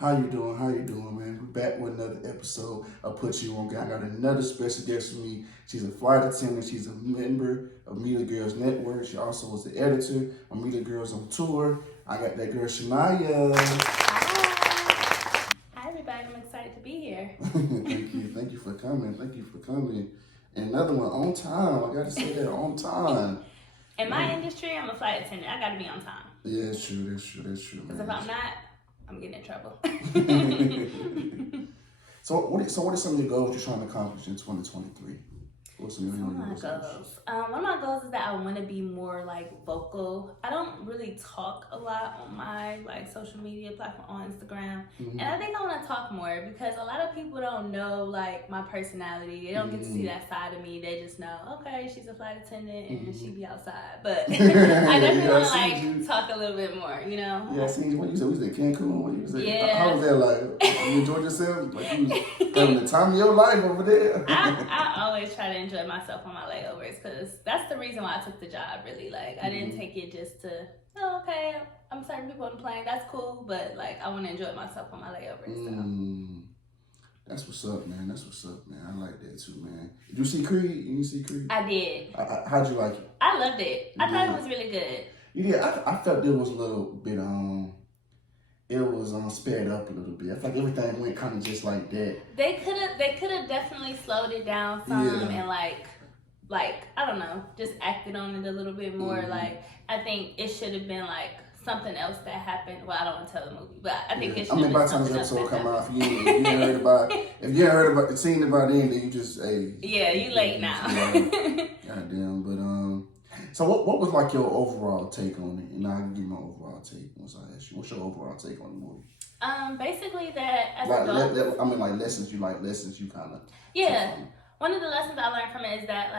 How you doing? How you doing, man? We're back with another episode of Put You On Game. I got another special guest with me. She's a flight attendant. She's a member of Media Girls Network. She also was the editor of Media Girls on Tour. I got that girl, Shinia. Hi. Hi, everybody. I'm excited to be here. Thank you. Thank you for coming. Thank you for coming. And another one, on time. I got to say that, on time. In my industry, I'm a flight attendant. I got to be on time. Yeah, that's true. Because if I'm not, I'm getting in trouble. So what are some of your goals you're trying to accomplish in 2023? What's some of your goals? One of my goals is that I want to be more vocal. I don't really talk a lot on my social media platform on Instagram, and I think I want to talk more because a lot of people don't know my personality. They don't get to see that side of me. They just know, okay, she's a flight attendant and she be outside. But I definitely want to talk a little bit more. You know? Yeah, I seen you. What you said? We was at Cancun. What you was at? Yeah. How was that like? You enjoyed yourself? You was having the time of your life over there. I always try to enjoy myself on my layovers because that's the reason why I took the job. Really, I didn't take it just to okay, I'm serving people on the plane. That's cool, but I want to enjoy myself on my layovers. So. That's what's up, man. That's what's up, man. I like that too, man. Did you see Creed? You didn't see Creed? I did. How'd you like it? I loved it. I thought it was really good. Yeah, I felt it was a little bit it was sped up a little bit. I feel like everything went kind of just like that. They could have definitely slowed it down some and I don't know, just acted on it a little bit more. I think it should have been something else that happened. Well, I don't want to tell the movie, but I think it should. I mean, by the time this episode come out, if you ain't heard about seen it by then you just yeah, you late now. Goddamn, but so what was your overall take on it? And I can give my overall take once I ask you. What's your overall take on the movie? Basically that as adults, lessons you kind of. Yeah. One of the lessons I learned from it is that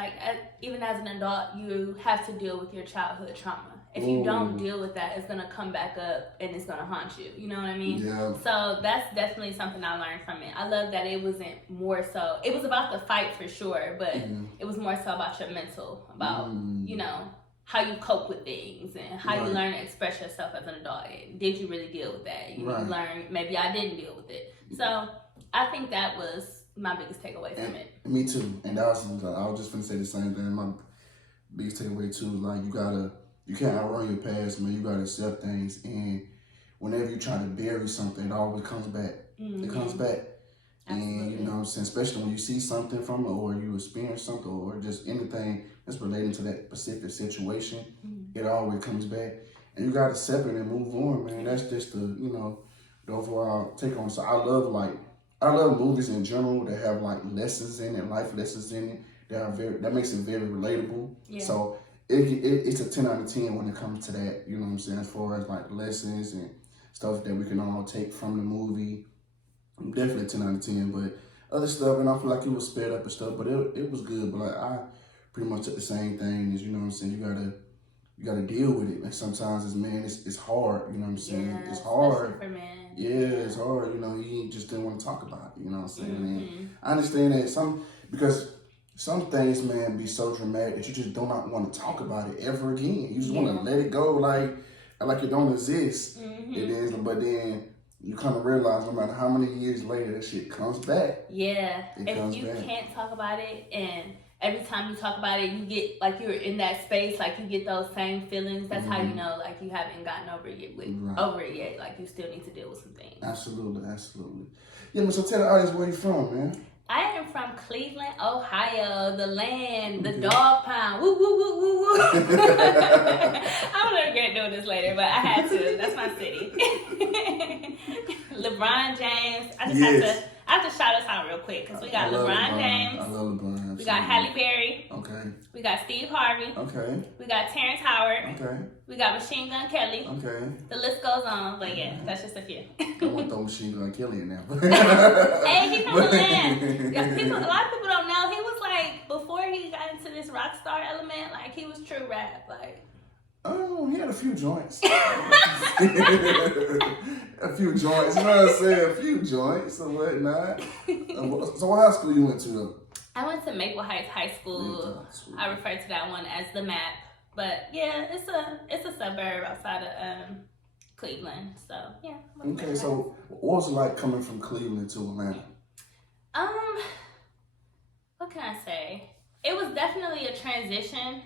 even as an adult, you have to deal with your childhood trauma. If you don't deal with that, it's gonna come back up and it's gonna haunt you. You know what I mean? Yeah. So that's definitely something I learned from it. I love that it wasn't more so. It was about the fight for sure, but it was more so about your mental, about how you cope with things and how you learn to express yourself as an adult. Did you really deal with that? You learn maybe I didn't deal with it. So I think that was my biggest takeaway from it. Me too. And I was just gonna say the same thing. My biggest takeaway too is you can't outrun your past, man. You gotta accept things, and whenever you try to bury something, it always comes back. It comes back. Absolutely. And you know what I'm saying, especially when you see something from it or you experience something or just anything that's relating to that specific situation, it always comes back. And you gotta accept it and move on, man. That's just the overall take on it. So I love movies in general that have lessons in it, life lessons in it that makes it very relatable. Yeah. So it's a 10 out of 10 when it comes to that, you know what I'm saying, as far as lessons and stuff that we can all take from the movie. Definitely 10 out of 10, but other stuff, and I feel like it was sped up and stuff, but it was good. But I pretty much took the same thing as, you know what I'm saying, you gotta deal with it. And sometimes it's hard, you know what I'm saying? Yeah, it's hard. For men. Yeah, it's hard, you just didn't want to talk about it, you know what I'm saying? And I understand that because some things, man, be so dramatic that you just do not want to talk about it ever again. You just want to let it go like it don't exist. It is, but then you kind of realize no matter how many years later, that shit comes back. Yeah, if you can't talk about it, and every time you talk about it, you get you're in that space, you get those same feelings. That's how you know you haven't gotten over it yet. You still need to deal with some things. Absolutely. Yeah, but so tell the audience where you from, man. I am from Cleveland, Ohio, the land, the dog pound. Woo, woo, woo, woo, woo. I'm gonna regret doing this later, but I had to. That's my city. LeBron James. I have to shout us out real quick because we got LeBron James. I love LeBron. We got Halle Berry. Okay. We got Steve Harvey. Okay. We got Terrence Howard. Okay. We got Machine Gun Kelly. Okay. The list goes on, but yeah, that's just a few. I want to throw Machine Gun Kelly in there. Hey, he from the land. A lot of people don't know. He was before he got into this rock star element, he was true rap. Oh, he had a few joints. A few joints, you know what I'm saying? A few joints and whatnot. So what high school you went to though? I went to Maple Heights High School. I refer to that one as the MAP. But yeah, it's a suburb outside of Cleveland. So yeah. Okay, so what was it like coming from Cleveland to Atlanta? What can I say? It was definitely a transition.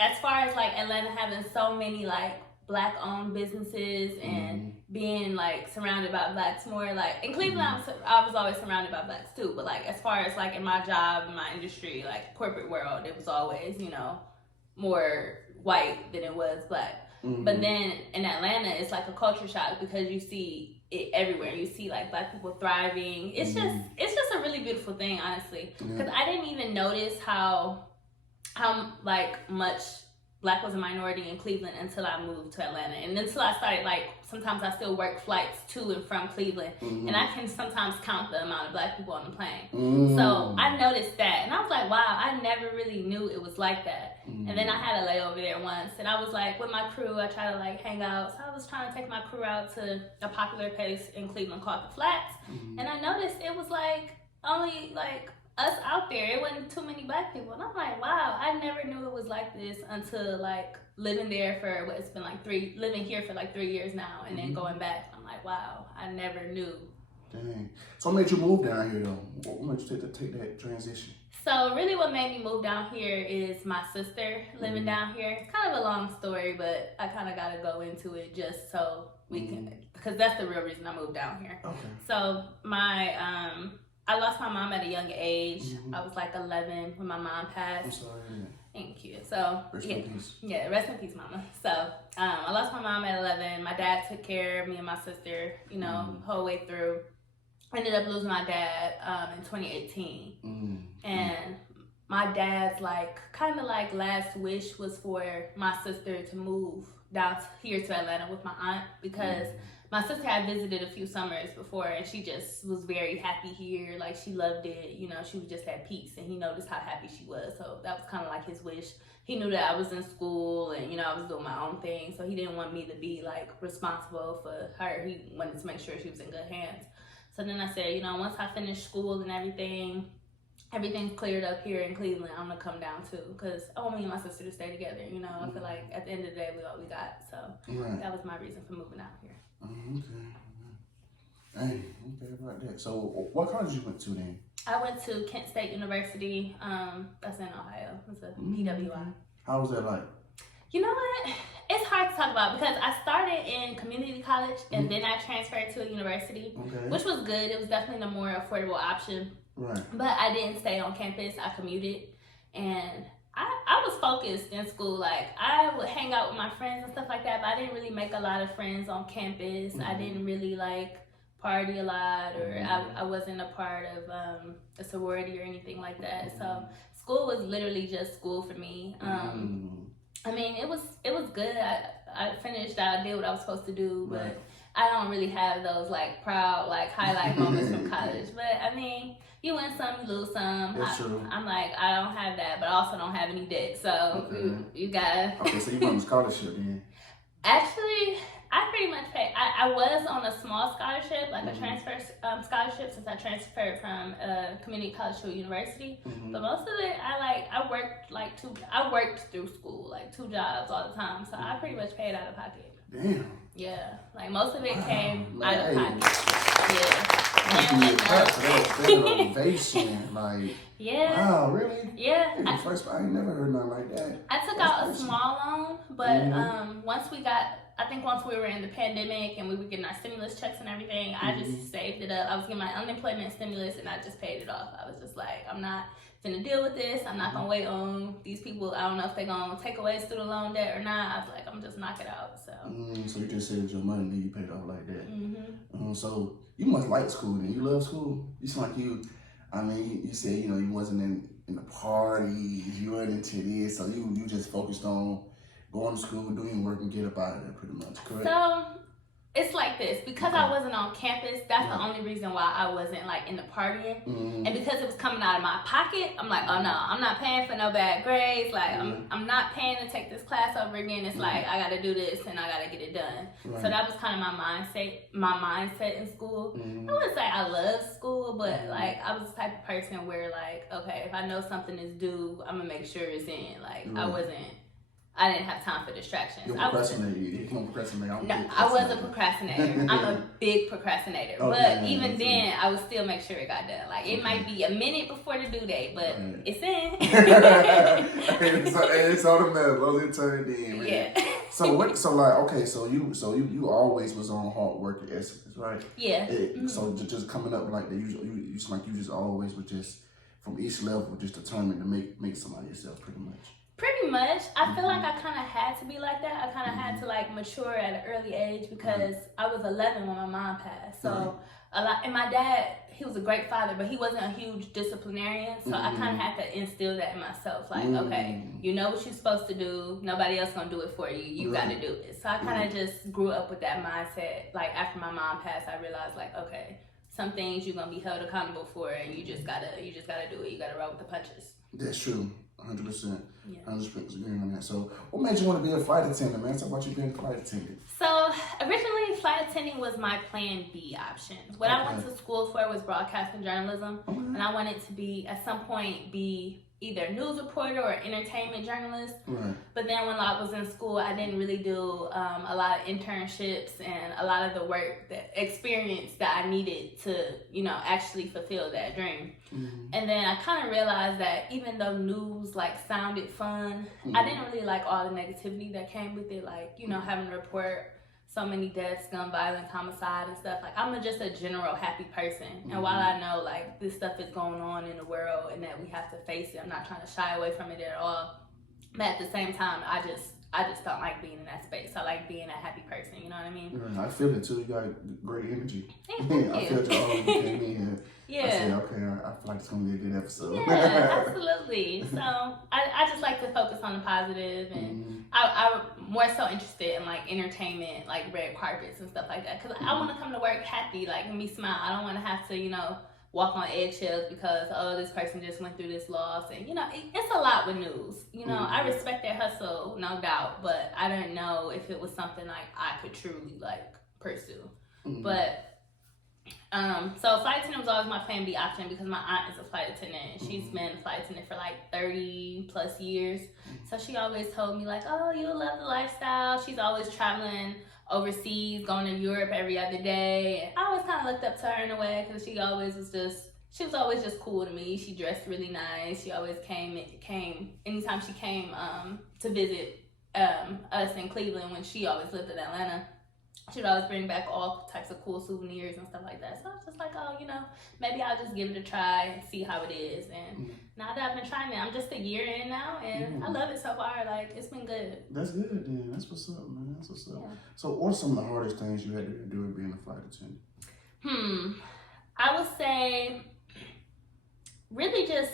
As far as like Atlanta having so many like black owned businesses and being like surrounded by blacks more, like in Cleveland I was always surrounded by blacks too, but like as far as like in my job, in my industry, like corporate world, it was always, you know, more white than it was black. But then in Atlanta it's like a culture shock because you see it everywhere. You see like black people thriving. It's just a really beautiful thing, honestly, because I didn't even notice how like much black was a minority in Cleveland until I moved to Atlanta, and until I started like sometimes I still work flights to and from Cleveland, and I can sometimes count the amount of black people on the plane. So I noticed that, and I was like, wow, I never really knew it was like that. And then I had a layover there once, and I was like with my crew, I try to like hang out, so I was trying to take my crew out to a popular place in Cleveland called the Flats, and I noticed it was like only like us out there. It wasn't too many black people, and I'm like, wow, I never knew it was like this until like living there for what it's been like living here for like 3 years now, and then going back. I'm like, wow, I never knew. Dang. So what made you move down here though? What made you take that transition? So really what made me move down here is my sister living down here. It's kind of a long story, but I kind of got to go into it just so we can, because that's the real reason I moved down here. Okay. So I lost my mom at a young age. I was like 11 when my mom passed. I'm sorry. Thank you. So rest in peace. Yeah, rest in peace, mama. So I lost my mom at 11. My dad took care of me and my sister, you know, the whole way through. Ended up losing my dad in 2018. And my dad's like kind of like last wish was for my sister to move down here to Atlanta with my aunt, because my sister had visited a few summers before and she just was very happy here. Like she loved it, you know, she was just at peace, and he noticed how happy she was. So that was kind of like his wish. He knew that I was in school and, you know, I was doing my own thing. So he didn't want me to be like responsible for her. He wanted to make sure she was in good hands. So then I said, you know, once I finish school and everything's cleared up here in Cleveland, I'm gonna come down too, because I want me and my sister to stay together. You know, I feel like at the end of the day, we all we got. So that was my reason for moving out here. Okay about that. So what college you went to then? I went to Kent State University. That's in Ohio. It's a PWI. How was that like? You know what? It's hard to talk about because I started in community college and then I transferred to a university, which was good. It was definitely the more affordable option. Right. But I didn't stay on campus. I commuted, and I was focused in school. Like I would hang out with my friends and stuff like that, but I didn't really make a lot of friends on campus. I didn't really like party a lot, or I wasn't a part of a sorority or anything like that. So school was literally just school for me. I mean, it was good. I finished. I did what I was supposed to do, but I don't really have those like proud like highlight moments from college. But I mean, you win some, you lose some. That's true. I'm like, I don't have that, but I also don't have any debt. So you gotta. Okay, so you won a scholarship then? Actually, I pretty much paid. I was on a small scholarship, like a transfer scholarship, since I transferred from community college to a university. But most of it, I worked through school, like 2 jobs all the time. So I pretty much paid out of pocket. Damn. Yeah, like most of it came out of pocket. Ovation, like, wow, really? Yeah. I ain't never heard nothing like that. I took out a small loan, but once we were in the pandemic and we were getting our stimulus checks and everything, I just saved it up. I was getting my unemployment stimulus and I just paid it off. I was just like, I'm not gonna deal with this. I'm not gonna wait on these people. I don't know if they're gonna take away student loan debt or not. I was like, I'm just knock it out. So. So you just saved your money and then you paid off like that. So you must like school then. You love school. You seem like you said, you know, you wasn't in the parties, you weren't into this, so you just focused on going to school, doing work, and get up out of there pretty much, correct? So it's like this, because I wasn't on campus, that's the only reason why I wasn't like in the partying. And because it was coming out of my pocket, I'm like, oh no, I'm not paying for no bad grades. Like I'm not paying to take this class over again. It's like I gotta do this and I gotta get it done. So that was kind of my mindset in school. I wouldn't say I love school, but like I was the type of person where like, okay, if I know something is due, I'm gonna make sure it's in. Like I wasn't I didn't have time for distractions. You're procrastinating. You don't procrastinate. I was a procrastinator. I'm a big procrastinator. Okay, but even then, I would still make sure it got done. Like, it might be a minute before the due date, but it's in. It's on the matter. Well, it turned in, man. Yeah. So you always was on hard work essence, right? Yeah. So just coming up like that, you just always were just from each level just determined to make somebody yourself, pretty much. Pretty much. I feel like I kind of had to be like that. I kind of had to like mature at an early age because I was 11 when my mom passed. So and my dad, he was a great father, but he wasn't a huge disciplinarian. So I kind of had to instill that in myself. Like, okay, you know what you're supposed to do. Nobody else gonna do it for you. You got to do it. So I kind of just grew up with that mindset. Like after my mom passed, I realized like, okay, some things you're gonna be held accountable for, and you just gotta do it. You gotta roll with the punches. That's true. 100%. 100% agreeing on that. So, what made you want to be a flight attendant, man? Talk about you being a flight attendant. So, originally, flight attending was my plan B option. What I went to school for was broadcasting journalism, and I wanted to be, at some point, be either a news reporter or entertainment journalist. Right. But then when I was in school, I didn't really do a lot of internships and a lot of the work, the experience that I needed to, actually fulfill that dream. And then I kind of realized that even though news like sounded fun, I didn't really like all the negativity that came with it, like, having to report so many deaths, gun violence, homicide and stuff. Like, I'm just a general happy person. And while I know like this stuff is going on in the world and that we have to face it, I'm not trying to shy away from it at all. But at the same time, I just don't like being in that space. I like being a happy person, you know what I mean? I feel it too. You got great energy. Thank you. I feel you already came in here. Yeah. I said, okay, I feel like it's going to be a good episode. Yeah, absolutely. So I just like to focus on the positive, and I'm more so interested in like entertainment, like red carpets and stuff like that. Because I want to come to work happy, like, and be smile. I don't want to have to, walk on eggshells because, this person just went through this loss. And, it's a lot with news. I respect their hustle, no doubt. But I don't know if it was something like I could truly like pursue. But so flight attendant was always my plan B option because my aunt is a flight attendant. She's been a flight attendant for like 30 plus years. So she always told me like, oh, you'll love the lifestyle. She's always traveling overseas, going to Europe every other day. And I always kind of looked up to her in a way because she was always just cool to me. She dressed really nice. She always came anytime she came to visit us in Cleveland when she always lived in Atlanta. She'd always bring back all types of cool souvenirs and stuff like that. So I was just like, maybe I'll just give it a try and see how it is. And now that I've been trying it, I'm just a year in now, and I love it so far. Like, it's been good. That's good, then. That's what's up, man. That's what's up. Yeah. So what are some of the hardest things you had to do being a flight attendant? I would say really just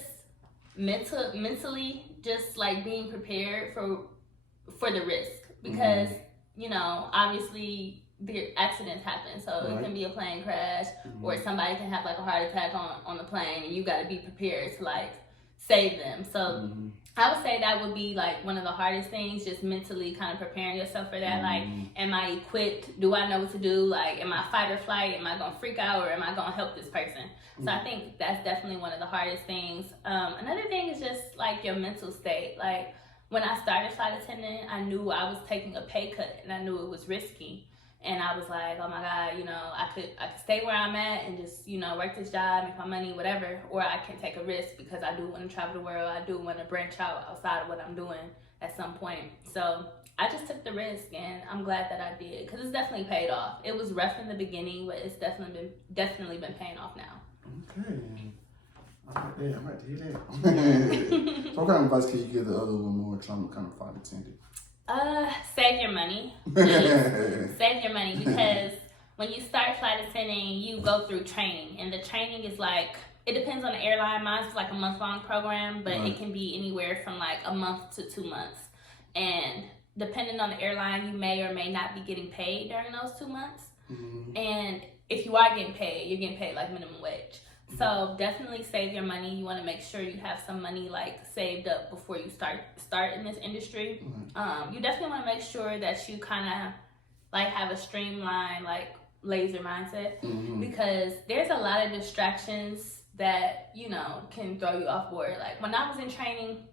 mentally, just like being prepared for the risk. Because obviously the accidents happen, so it can be a plane crash or somebody can have like a heart attack on the plane, and you got to be prepared to like save them. So I would say that would be like one of the hardest things, just mentally kind of preparing yourself for that. Like, am I equipped? Do I know what to do? Like, am I fight or flight? Am I gonna freak out, or am I gonna help this person? So I think that's definitely one of the hardest things. Another thing is just like your mental state. Like, when I started flight attendant, I knew I was taking a pay cut, and I knew it was risky. And I was like, oh my God, I could stay where I'm at and just, work this job, make my money, whatever. Or I can take a risk because I do want to travel the world. I do want to branch out outside of what I'm doing at some point. So I just took the risk, and I'm glad that I did because it's definitely paid off. It was rough in the beginning, but it's definitely been paying off now. Okay. I like to hear that. So what kind of advice can you give the other more trauma kind of flight attendant? Save your money. Save your money, because when you start flight attending, you go through training, and the training is like, it depends on the airline. Mine's like a month-long program, but it can be anywhere from like a month to 2 months. And depending on the airline, you may or may not be getting paid during those 2 months. And if you are getting paid, you're getting paid like minimum wage. So definitely save your money. You want to make sure you have some money like saved up before you start in this industry. You definitely want to make sure that you kind of like have a streamlined like laser mindset, because there's a lot of distractions that can throw you off board. Like when I was in training,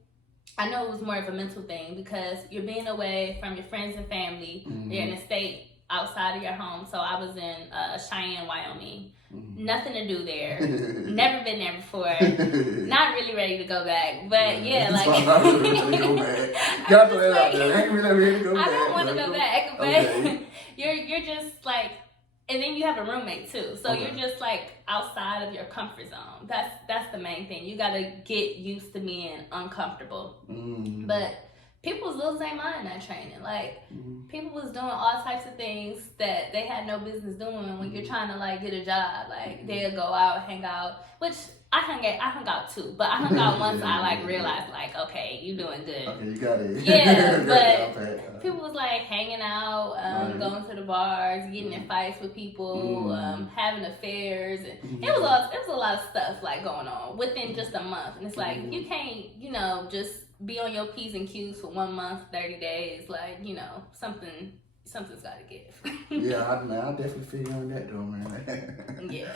I know it was more of a mental thing because you're being away from your friends and family. Mm-hmm. You're in a state outside of your home. So I was in Cheyenne, Wyoming. Mm-hmm. Nothing to do there. Never been there before. Not really ready to go back. But yeah, like not really ready to go back. Got to that out there. Ain't really ready to go back. I don't want to go back, but okay. you're just like, and then you have a roommate too. So you're just like outside of your comfort zone. That's the main thing. You gotta get used to being uncomfortable. Mm. But people was losing their mind in that training. Like, people was doing all types of things that they had no business doing when you're trying to, like, get a job. Like, they'll go out, hang out, which I hung out too. But I hung out once I, like, realized, like, okay, you doing good. Okay, you got it. Yeah, but people was, like, hanging out, going to the bars, getting in fights with people, having affairs. And it was a lot of stuff, like, going on within just a month. And it's like, you can't, just be on your P's and Q's for 1 month, 30 days. Like, something's got to give. Yeah, I definitely feel you on that, though, man. Yeah.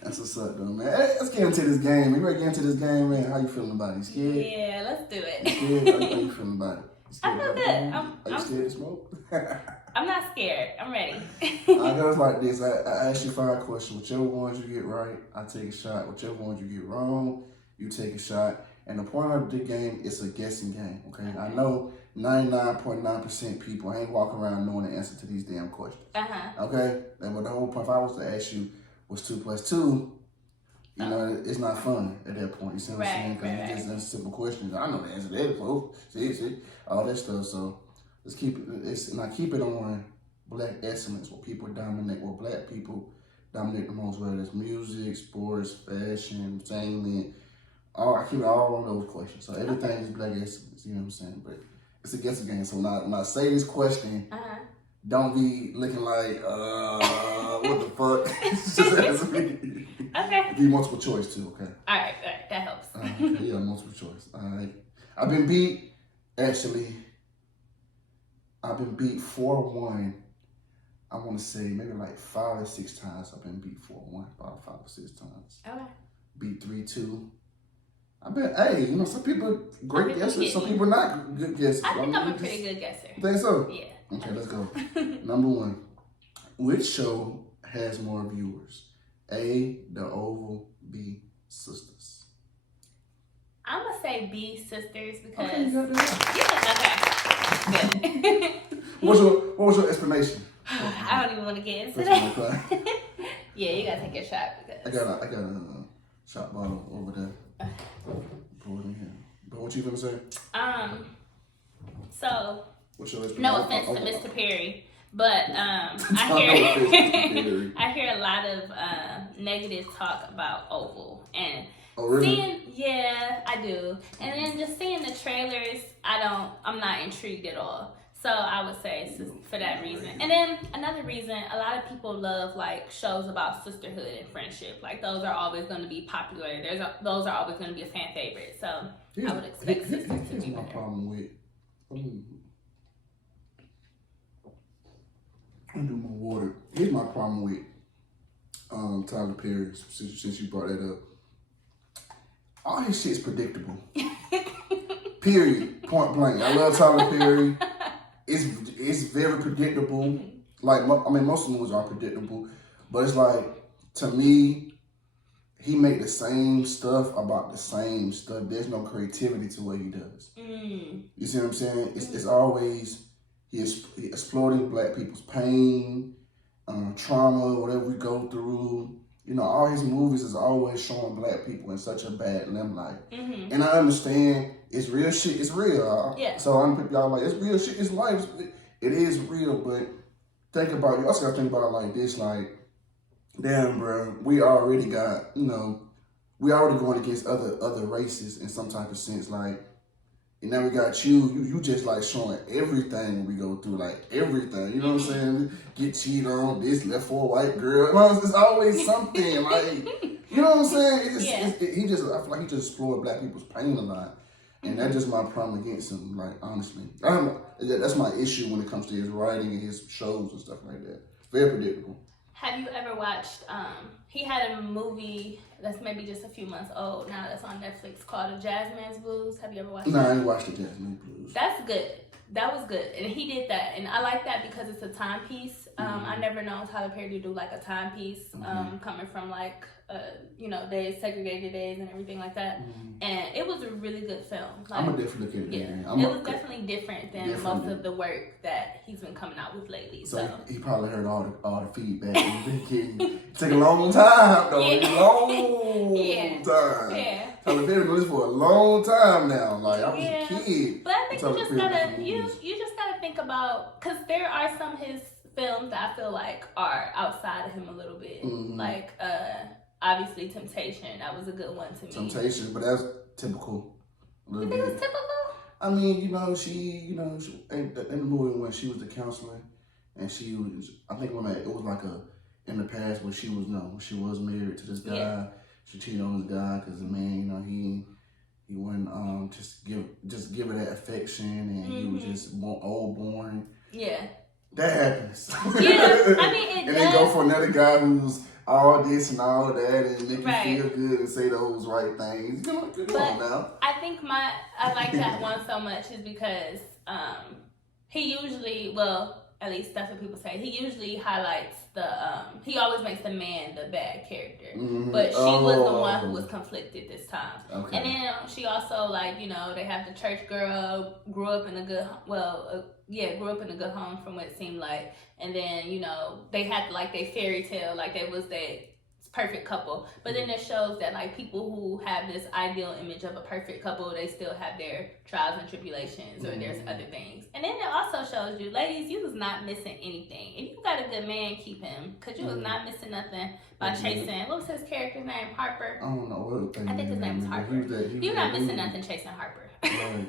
That's what's up, though, man. Hey, let's get into this game. You ready to get into this game, man? How you feeling about it? You scared? Yeah, let's do it. You scared? How you feeling about it? I feel good. Are you scared to smoke? I'm not scared. I'm ready. I goes like this. I ask you 5 questions. Whichever ones you get right, I take a shot. Whichever ones you get wrong, you take a shot. And the point of the game is a guessing game, okay? I know 99.9% people ain't walking around knowing the answer to these damn questions. Okay? And but the whole point, if I was to ask you, what's 2 plus 2, it's not fun at that point. You see what I'm saying? Because it's just simple questions. I know the answer to that, folks. See, all that stuff. So let's keep it on black excellence, where people dominate, where black people dominate the most, whether it's music, sports, fashion, entertainment. I keep it all on those questions. So everything is black excellence, you know what I'm saying? But it's a guessing game. So when I say this question, don't be looking like, what the fuck? Just answer me. Okay. Be multiple choice too, okay? All right, that helps. Okay, yeah, multiple choice. All right. I've been beat 4-1. I want to say maybe like 5 or 6 times I've been beat 4-1, about 5 or 6 times. Okay. Beat 3-2. I bet, some people great guessers, some people not good guessers. I think I'm a pretty good guesser. You think so? Yeah. Okay, let's go. Number 1, which show has more viewers? A, The Oval, B, Sisters. I'm going to say B, Sisters, because... Okay, you got that? Yeah, okay. Good. What was your explanation? I don't even want to get into that. Yeah, you got to take your shot. Because... I got a shot bottle over there. Pour it in here. But what you gonna say? So, what's your explanation? No offense to Mr. Perry, but I hear a lot of negative talk about Oval, and really? I do. And then just seeing the trailers, I'm not intrigued at all. So I would say it's for that reason. And then another reason, a lot of people love like shows about sisterhood and friendship. Like those are always going to be popular. Those are always going to be a fan favorite. So I would expect Sisters to be better. My problem with. I do my water. Here's my problem with Tyler Perry. Since you brought that up, all his shit's predictable. Period. Point blank. I love Tyler Perry. It's very predictable. Like, most of the movies are predictable, but it's like, to me, he make the same stuff about the same stuff. There's no creativity to what he does. You see what I'm saying? It's always he exploiting black people's pain, trauma, whatever we go through. All his movies is always showing black people in such a bad limelight. And I understand it's real shit. It's real. Yeah. So I'm y'all like, it's real shit. It's life. It is real. But think about, you also got to think about it like this. Like, damn, bro, we already got, we already going against other races in some type of sense. Like, and now we got you just like showing everything we go through, like everything. You know what I'm saying? Get cheated on, this left for a white girl. It's always something. Like, you know what I'm saying? I feel like he just explored black people's pain a lot. And that's just my problem against him, like, honestly. That's my issue when it comes to his writing and his shows and stuff like that. Very predictable. Have you ever watched? He had a movie that's maybe just a few months old now. That's on Netflix called The Jazzman's Blues. Have you ever watched? No, that? I ain't watched The Jazzman's Blues. That's good. That was good, and he did that, and I like that because it's a timepiece. I never known Tyler Perry to do like a timepiece, coming from like days, segregated days, and everything like that. And it was a really good film. Like, I'm gonna definitely look at it. Yeah, it was definitely different than most of the work that he's been coming out with lately. So he probably heard all the feedback. It took a long time though. Yeah. Long time. Yeah. Tyler Perry doing this for a long time now. Like I was a kid. But I think you just gotta think about, because there are some of his films that I feel like are outside of him a little bit. Like obviously Temptation, that was a good one to me. Temptation, but that's typical. You think it's typical? I mean, she in the movie when she was the counselor, and she was, I think when it was like in the past where she was married to this guy. Yeah. She cheated on this guy because the man, he wouldn't just give her that affection, and he was just boring. Yeah. That happens. Yeah, I mean it and does. then go for another guy who's all this and all that, and make Right. you feel good and say those right things. Come on now. I think I like that one so much is because he usually, well, at least that's what people say, he usually highlights he always makes the man the bad character. But she was the one who was conflicted this time. Okay. And then she also, like, they have the church girl, grew up in a good home from what it seemed like. And then, they had like their fairy tale, like they was their perfect couple. But then it shows that like people who have this ideal image of a perfect couple, they still have their trials and tribulations, or there's other things. And then it also shows you, ladies, you was not missing anything. If you got a good man, keep him, because you was not missing nothing by chasing, what was his character's name? Harper? I don't know. I think his name is Harper. You're not missing nothing chasing Harper. Right,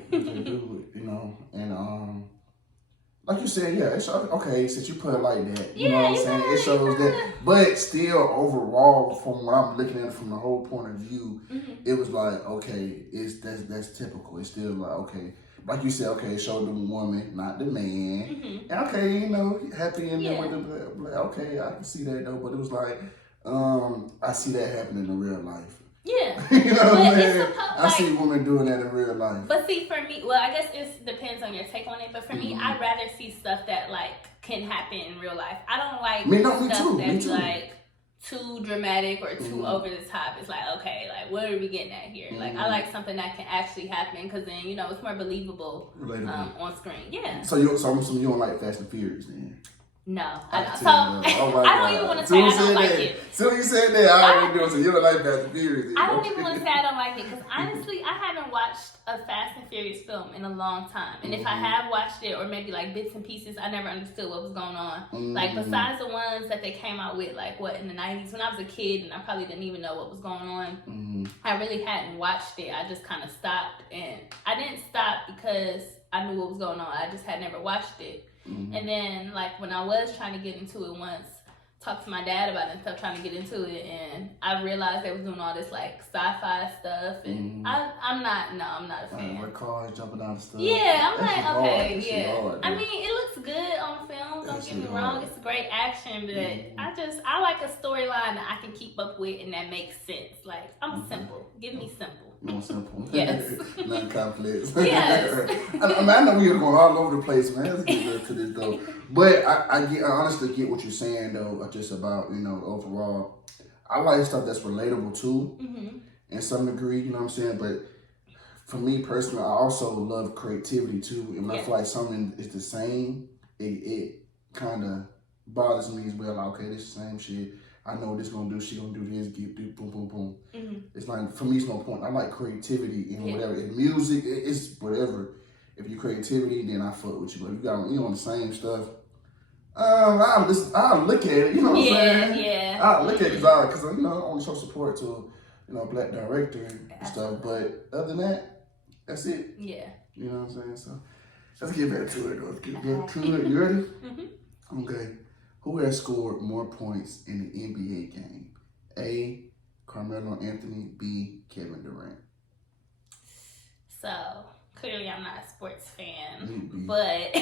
and like you said, yeah, it's okay, since you put it like that, you know what I'm saying? It shows that, but still, overall, from what I'm looking at it from the whole point of view, it was like, okay, that's typical. It's still like, okay, like you said, okay, it showed the woman, not the man, and okay, happy and then with the okay, I can see that though, but it was like, I see that happening in real life. Yeah. You know what I'm saying? I see women doing that in real life. But see, for me, well, I guess it depends on your take on it, but for me, I'd rather see stuff that, like, can happen in real life. I don't like stuff that's, like, too dramatic or too over the top. It's like, okay, like, what are we getting at here? Like, I like something that can actually happen, because then, it's more believable on screen. Yeah. So you don't like Fast and Furious then? No, I don't. So, I don't even want to say I don't like it. So you said that, I already know, so you don't like Fast and Furious. I don't even want to say I don't like it, because honestly, I haven't watched a Fast and Furious film in a long time. And if I have watched it, or maybe like bits and pieces, I never understood what was going on. Like, besides the ones that they came out with, like, in the 90s, when I was a kid, and I probably didn't even know what was going on. I really hadn't watched it. I just kind of stopped. And I didn't stop because I knew what was going on. I just had never watched it. And then, like, when I was trying to get into it once, talked to my dad about it and stuff, trying to get into it, and I realized they was doing all this, like, sci-fi stuff, and I'm not a fan. Like cars jumping out of stuff. Yeah, I'm like, okay, yeah. Hard, I mean, it looks good on film, don't get me wrong, it's great action, but I like a storyline that I can keep up with and that makes sense. Like, I'm simple. Give me simple. More simple. Yes. Not complex. Yes. I know we are going all over the place, man. Let's get back to this though. But I honestly get what you're saying though, just about, overall. I like stuff that's relatable too, in some degree, you know what I'm saying? But for me personally, I also love creativity too. And when I feel like something is the same, it kind of bothers me as well. Like, okay, this is the same shit. I know what this gonna do. She gonna do this. Boom, boom, boom. It's like, for me, it's no point. I like creativity in whatever. In music, it's whatever. If you creativity, then I fuck with you. But if you on the same stuff, I'll look at it. You know what I'm saying? Yeah. I'll look at it because I only show support to a black director and stuff. But other than that, that's it. Yeah. You know what I'm saying? So let's get back to it though. Let's get back to it. You ready? Okay. Who has scored more points in the NBA game? A, Carmelo Anthony. B, Kevin Durant. So, clearly I'm not a sports fan, but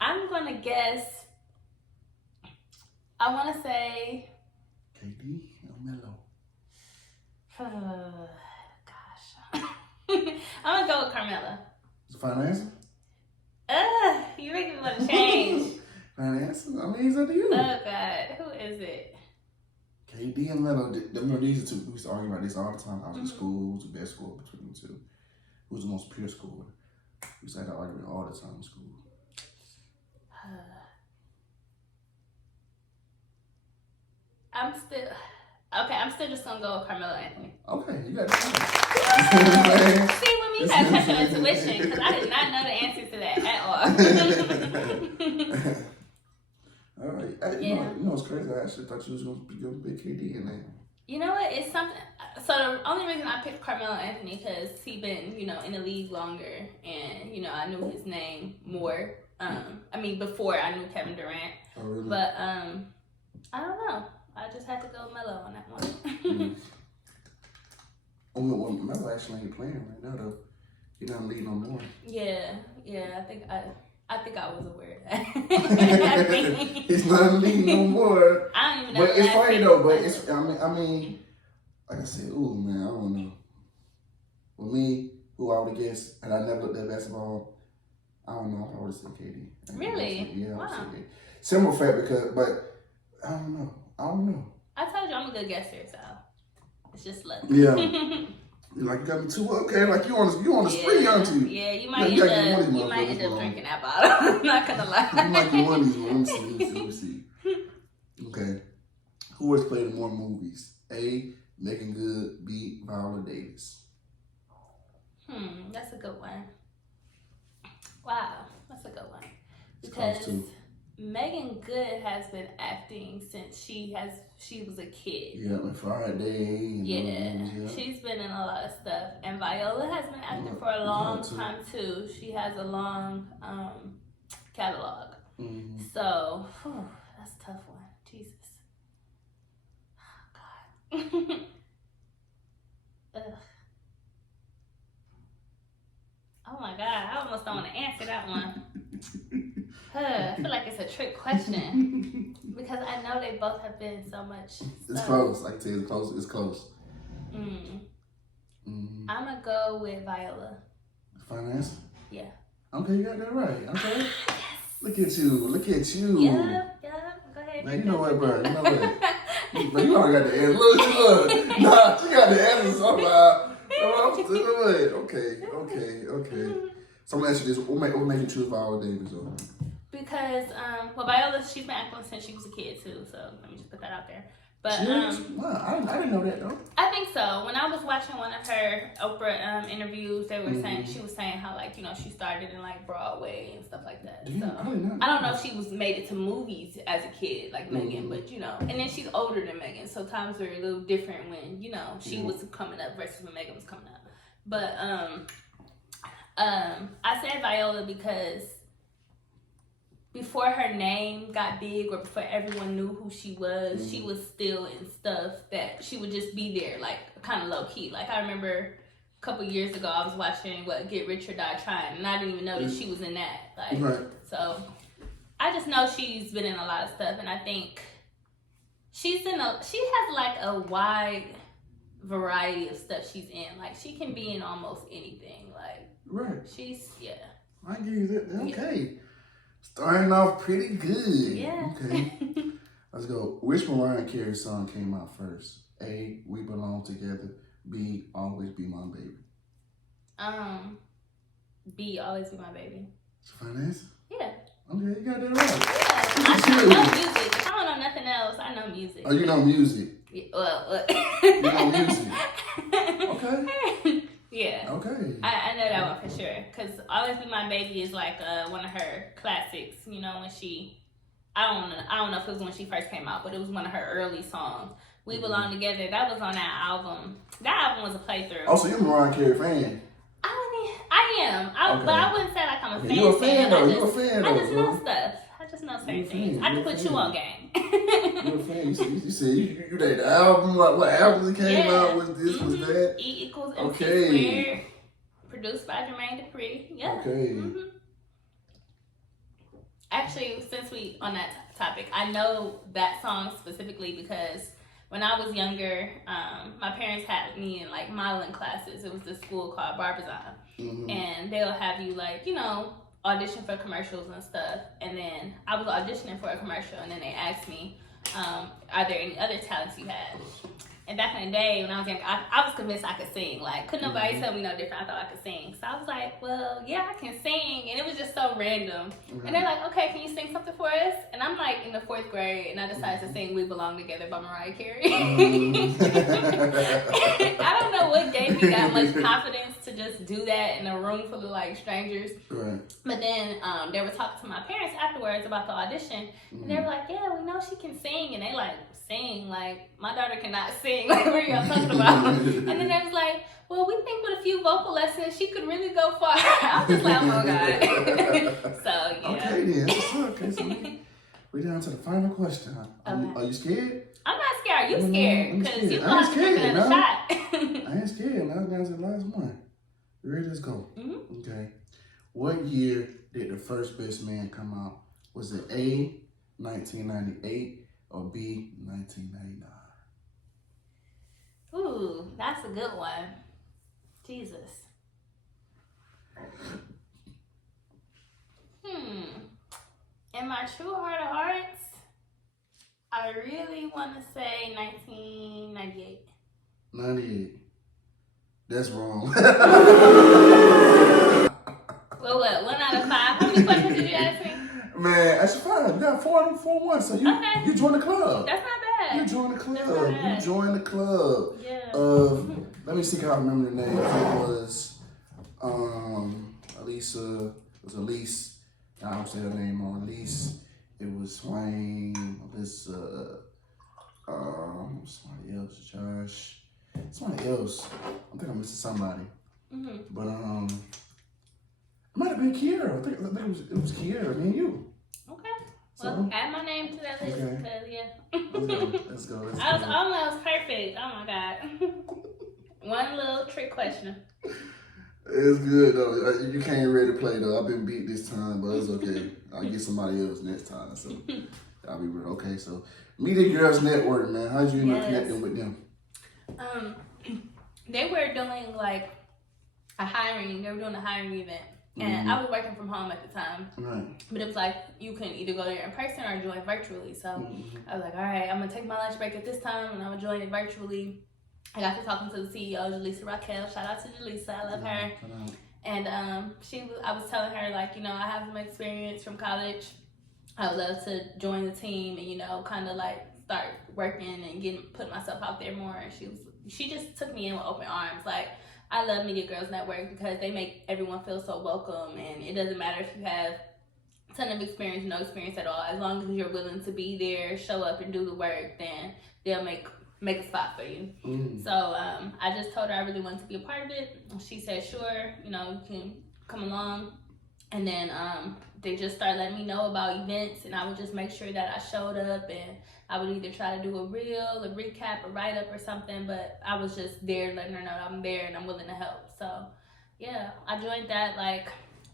I'm going to guess I want to say. KD or Melo? Gosh. I'm going to go with Carmella. Is the final answer? You make me want to change. Final answer? I mean, it's up to you. Oh, God. Who is it? KD and Melo, these are two. We used to argue about this all the time. I was in school. Who was the best scorer between the two? Who was the most pure scorer? We used to have that argument all the time in school. I'm still just gonna go with Carmelo Anthony. Okay, you got it. See, with me, you gotta touch on intuition because I did not know the answer to that at all. All right, you know what's crazy? I actually thought you was gonna be big KD in there. You know what? It's something. So the only reason I picked Carmelo Anthony because he been in the league longer, and I knew his name more. Before I knew Kevin Durant. Oh, really? But I don't know. I just had to go Melo on that one. Well, Melo actually ain't playing right now though. He doesn't lead no more. Yeah. I think I was aware of that. He's not leading no more. I don't even know. But it's funny though. But it's I mean, like I said, ooh man, I don't know. For me, who I would have guessed, and I never looked at basketball. I don't know. I would have said KD. Really? Yeah, I would Wow. have said KD. Similar fact but I don't know. I told you I'm a good guesser, so it's just luck. Yeah. Like you got me too okay. Like you on the spree, aren't you? Yeah, you might end up drinking that bottle. I'm not gonna lie. You might get one of these ones. Let me see. Okay. Who has played in more movies? A. Megan Good. B. Viola Davis. That's a good one. Wow, that's a good one. It's close Because too. Megan Good has been acting since she was a kid. Yeah, like Friday. Yeah, she's been in a lot of stuff. And Viola has been acting for a long time too. She has a long catalog. Mm-hmm. So, that's a tough one. Jesus. Oh, God. Ugh. Oh my God, I almost don't want to answer that one. I feel like it's a trick question because I know they both have been so much. It's close. I can tell you it's close. It's close. I'm gonna go with Viola. Final answer? Yeah. Okay, you got that right. Okay. Yes. Look at you. Yeah. Go ahead. Man, you know what, bro? You know what? Bro, you already got the answer. Look. Nah, she got the answer somehow. Okay. So I'm gonna ask you this: what made you choose Viola Davis? Because Viola, she's been acting since she was a kid too. So let me just put that out there. But wow, I didn't know that though. I think so. When I was watching one of her Oprah interviews, they were saying she was saying how she started in like Broadway and stuff like that. Damn, So I don't know if she made it to movies as a kid like Megan, but and then she's older than Megan, so times were a little different when she was coming up versus when Megan was coming up. But I said Viola because before her name got big or before everyone knew who she was still in stuff that she would just be there, like kind of low key. Like I remember a couple years ago, I was watching Get Rich or Die Trying, and I didn't even know that she was in that. Like, so I just know she's been in a lot of stuff, and I think she has like a wide variety of stuff she's in. Like she can be in almost anything. Like I give you that. Okay. Starting off pretty good. Yeah. Okay. Let's go. Which Mariah Carey song came out first? A. We Belong Together. B. Always Be My Baby. B. Always Be My Baby. It's a fine answer. Yeah. Okay, you got that right. Yeah. I know music. If I don't know nothing else, I know music. Oh, you know music. Yeah, well. You know music. Okay. Yeah. Okay. I know that one for sure. Because Always Be My Baby is like one of her classics. When she, I don't know if it was when she first came out, but it was one of her early songs. We Belong Together. That was on that album. That album was a playthrough. Oh, so you're a Mariah Carey fan? I am. But I wouldn't say like I'm a fan. You're a fan though. You're a fan though. I just know stuff. I just know certain things. I can put you on game. You're a fan. You said you did the album. Like what album it came out? Was this? Was that? E equals MC squared. Produced by Jermaine Dupri. Yeah. Okay. Actually, since we on that topic, I know that song specifically because when I was younger, my parents had me in like modeling classes. It was this school called Barbizon, and they'll have you like audition for commercials and stuff. And then I was auditioning for a commercial, and then they asked me, "Are there any other talents you have?" And back in the day when I was young, I was convinced I could sing. Like, couldn't nobody tell me no different. I thought I could sing. So I was like, well, yeah, I can sing. And it was just so random. And they're like, okay, can you sing something for us? And I'm like in the 4th grade, and I decided to sing We Belong Together by Mariah Carey. I don't know what gave me that much confidence to just do that in a room full of like strangers. Right. But then they were talking to my parents afterwards about the audition. And they were like, yeah, we know she can sing. And they like, sing? Like, my daughter cannot sing. Like, what are y'all talking about? And then they was like, well, we think with a few vocal lessons, she could really go far. I was just like, oh my God. So, yeah. Okay, then. Okay, so we down to the final question. Huh? Okay. Are you scared? I'm not scared. Are you scared? Because you I ain't lost scared, another no. shot. I ain't scared. Now down to the last one. You ready? Let's go. Okay. What year did The First Best Man come out? Was it A, 1998? Or B, 1999? Ooh, that's a good one. Jesus. In my true heart of hearts, I really want to say 1998. 98. That's wrong. Well, what? 1 out of 5? How many questions did you ask me? Man, that's fine. You got 4-1. So you join the club. That's not bad. You join the club. That's not bad. You join the club. Yeah. Let me see if I remember the name. It was Elisa. It was Elise. I don't say her name wrong. Elise. It was Swain. This somebody else. Josh. Somebody else. I think I'm missing somebody. But it might have been Kiera. I think it was Kiera. Me and you. Okay. Well, add my name to that list because yeah. Let's go. I was almost perfect. Oh my God. One little trick question. It's good though. You can't ready to play though. I've been beat this time, but it's okay. I'll get somebody else next time. So I'll be real. Okay, so Media Girls Network, man. How'd you end up connecting with them? They were doing like a hiring. They were doing a hiring event. And I was working from home at the time. Right. But it was like, you can either go there in person or join virtually. So I was like, all right, I'm going to take my lunch break at this time and I'm going to join it virtually. I got to talking to the CEO, Jaleesa Raquel. Shout out to Jaleesa. I love her. And I was telling her, like, I have some experience from college. I would love to join the team and, kind of like start working and putting myself out there more. And she just took me in with open arms. Like, I love Media Girls Network because they make everyone feel so welcome, and it doesn't matter if you have a ton of experience, no experience at all. As long as you're willing to be there, show up, and do the work, then they'll make a spot for you. So I just told her I really wanted to be a part of it. She said, sure, you can come along. And then they just started letting me know about events, and I would just make sure that I showed up, and I would either try to do a reel, a recap, a write-up or something, but I was just there letting her know that I'm there and I'm willing to help. So, yeah, I joined that like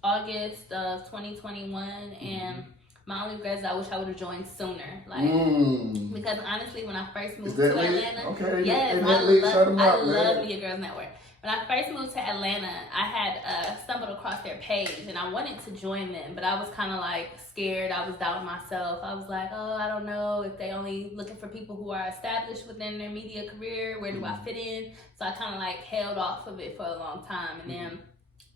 August of 2021, and my only regret is I wish I would have joined sooner. Like, because honestly, when I first moved to Atlanta, yes, I love Media Girls Network. When I first moved to Atlanta, I had stumbled across their page, and I wanted to join them, but I was kind of like scared. I was doubting myself. I was like, oh, I don't know if they only looking for people who are established within their media career. Where do I fit in? So I kind of like held off of it for a long time, and then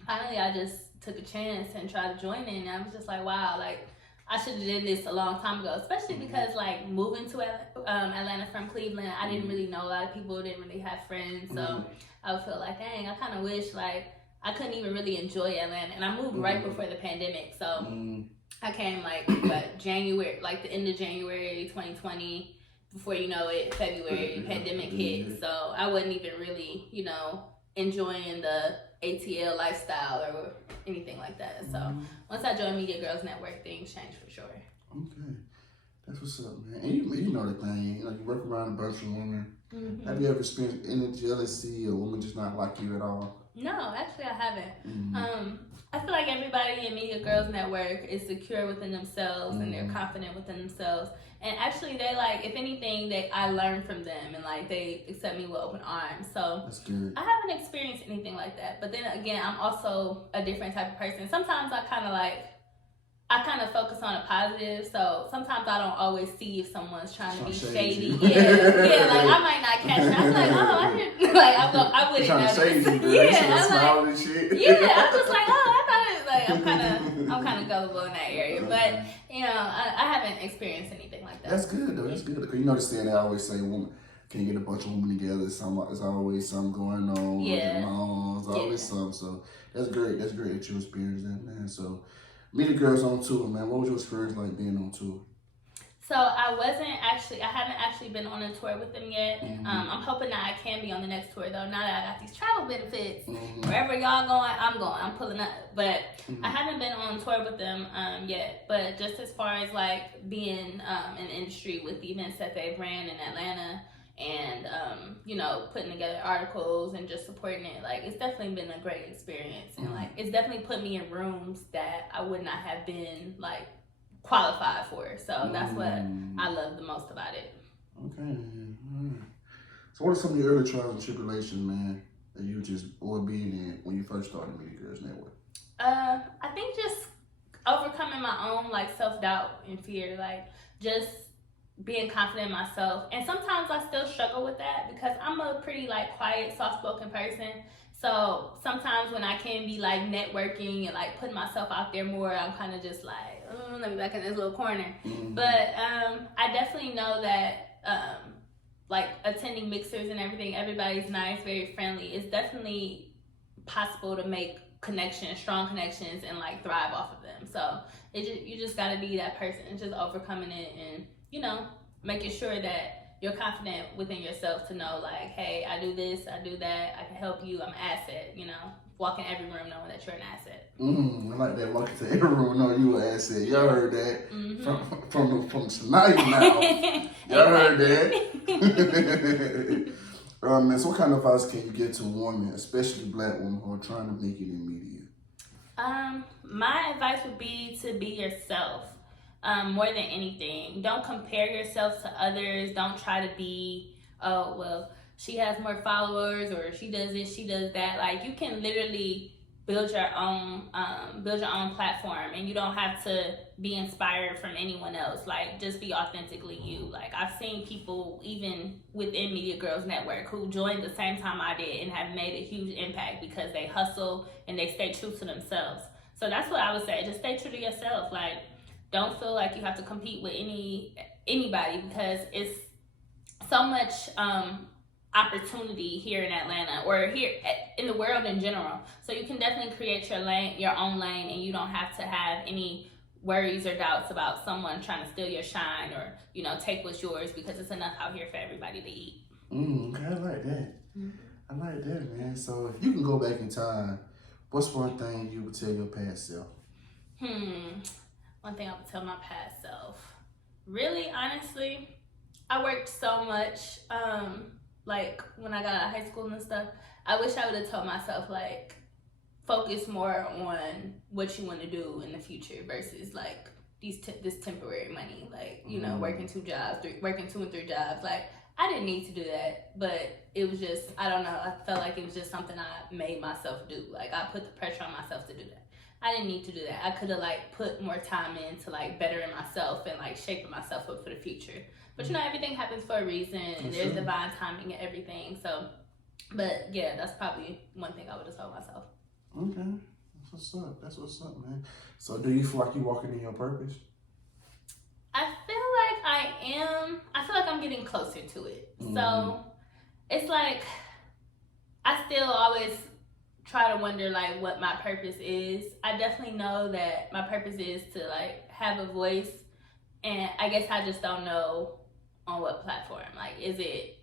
finally I just took a chance and tried to join in, and I was just like, wow, like I should have done this a long time ago, especially because like moving to Atlanta from Cleveland, I didn't really know a lot of people, didn't really have friends, so I would feel like, dang, I kind of wish like I couldn't even really enjoy Atlanta, and I moved right before the pandemic, so I came like January, like the end of January 2020, before you know it, February, pandemic hit, so I wasn't even really, enjoying the ATL lifestyle or anything like that. So once I joined Media Girls Network, things changed for sure. Okay. That's what's up, man. And you know the thing. You know, you work around a bunch of women. Mm-hmm. Have you ever experienced any jealousy or women just not like you at all? No, actually, I haven't. Mm-hmm. I feel like everybody in Media Girls Network is secure within themselves and they're confident within themselves. And actually, they like, if anything, I learn from them and like they accept me with open arms. So that's good. I haven't experienced anything like that. But then again, I'm also a different type of person. Sometimes I kind of focus on a positive, so sometimes I don't always see if someone's trying to be shady. Yeah, like I might not catch it. I'm like, oh, I didn't, like I wouldn't know. Shady, I'm like, shit. Yeah, I'm just like, oh, I thought it. Like I'm kind of gullible in that area, but you know, I haven't experienced anything like that. That's good though. That's good because you know the saying they always say, "Woman, can you get a bunch of women together? There's always something going on. Yeah, there's always something." So that's great. That's great that you experienced that, man. So. Meet the Girls on tour, man. What was your experience like being on tour? So I haven't actually been on a tour with them yet. Mm-hmm. I'm hoping that I can be on the next tour though. Now that I got these travel benefits, wherever y'all going, I'm going. I'm pulling up. But I haven't been on tour with them yet. But just as far as like being in the industry with the events that they've ran in Atlanta and you know, putting together articles and just supporting it, like it's definitely been a great experience. And like it's definitely put me in rooms that I would not have been like qualified for. So that's what I love the most about it. Okay. So what are some of your early trials and tribulations, man, that you just bore being in when you first started Media Girls Network? I think just overcoming my own like self-doubt and fear, like just being confident in myself. And sometimes I still struggle with that because I'm a pretty like quiet, soft-spoken person. So sometimes when I can be like networking and like putting myself out there more, I'm kind of just like, oh, let me back in this little corner. But I definitely know that like attending mixers and everything, everybody's nice, very friendly. It's definitely possible to make connections, strong connections, and like thrive off of them. So you just got to be that person and just overcoming it and, you know, making sure that you're confident within yourself to know like, hey, I do this, I do that, I can help you, I'm an asset, you know. Walk in every room knowing that you're an asset. I like that. Walk into every room knowing you an asset. Y'all heard that from Shinia's mouth. Y'all heard that. Man, so what kind of advice can you give to women, especially Black women who are trying to make it in media? My advice would be to be yourself. More than anything, don't compare yourself to others. Don't try to be, oh, well, she has more followers or she does this, she does that. Like you can literally build your own platform and you don't have to be inspired from anyone else. Like just be authentically you. Like I've seen people even within Media Girls Network who joined the same time I did and have made a huge impact because they hustle and they stay true to themselves. So that's what I would say. Just stay true to yourself. Like don't feel like you have to compete with anybody because it's so much opportunity here in Atlanta or here in the world in general. So you can definitely create your own lane, and you don't have to have any worries or doubts about someone trying to steal your shine or, you know, take what's yours because it's enough out here for everybody to eat. Okay, I like that. I like that, man. So if you can go back in time, what's one thing you would tell your past self? One thing I would tell my past self. Really, honestly, I worked so much, like when I got out of high school and stuff. I wish I would have told myself, like, focus more on what you want to do in the future versus like this temporary money. Like, you know, working 2 and 3 jobs. Like, I didn't need to do that, but it was just, I don't know. I felt like it was just something I made myself do. Like, I put the pressure on myself to do that. I didn't need to do that. I could have like put more time into like bettering myself and like shaping myself up for the future. But you know, everything happens for a reason and there's divine timing and everything. So, but yeah, that's probably one thing I would have told myself. Okay, that's what's up, man. So do you feel like you're walking in your purpose? I feel like I am. I feel like I'm getting closer to it. So it's like I still always try to wonder like what my purpose is. I definitely know that my purpose is to like have a voice, and I guess I just don't know on what platform. Like, is it,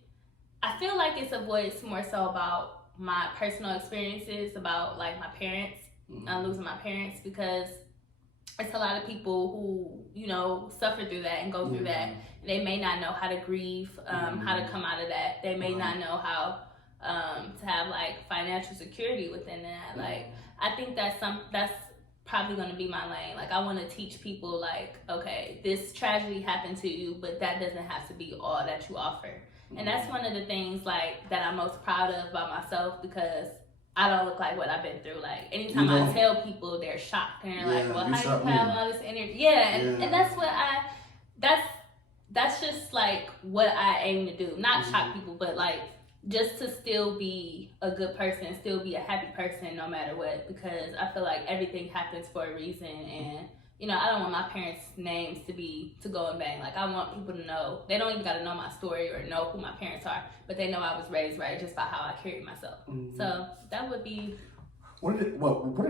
I feel like it's a voice more so about my personal experiences, about like my parents, losing my parents, because it's a lot of people who, you know, suffer through that and go through that. They may not know how to grieve, how to come out of that. They may not know how to have like financial security within that. Like, I think that's probably going to be my lane. Like, I want to teach people like, okay, this tragedy happened to you, but that doesn't have to be all that you offer. And that's one of the things like that I'm most proud of about myself, because I don't look like what I've been through. Like, anytime I tell people, they're shocked and they're like, well, how you have all this energy? And that's what that's just like what I aim to do. Not shock people, but like just to still be a good person, still be a happy person no matter what, because I feel like everything happens for a reason. And you know, I don't want my parents' names to go in vain. Like, I want people to know, they don't even got to know my story or know who my parents are, but they know I was raised right just by how I carried myself. So that would be. Where did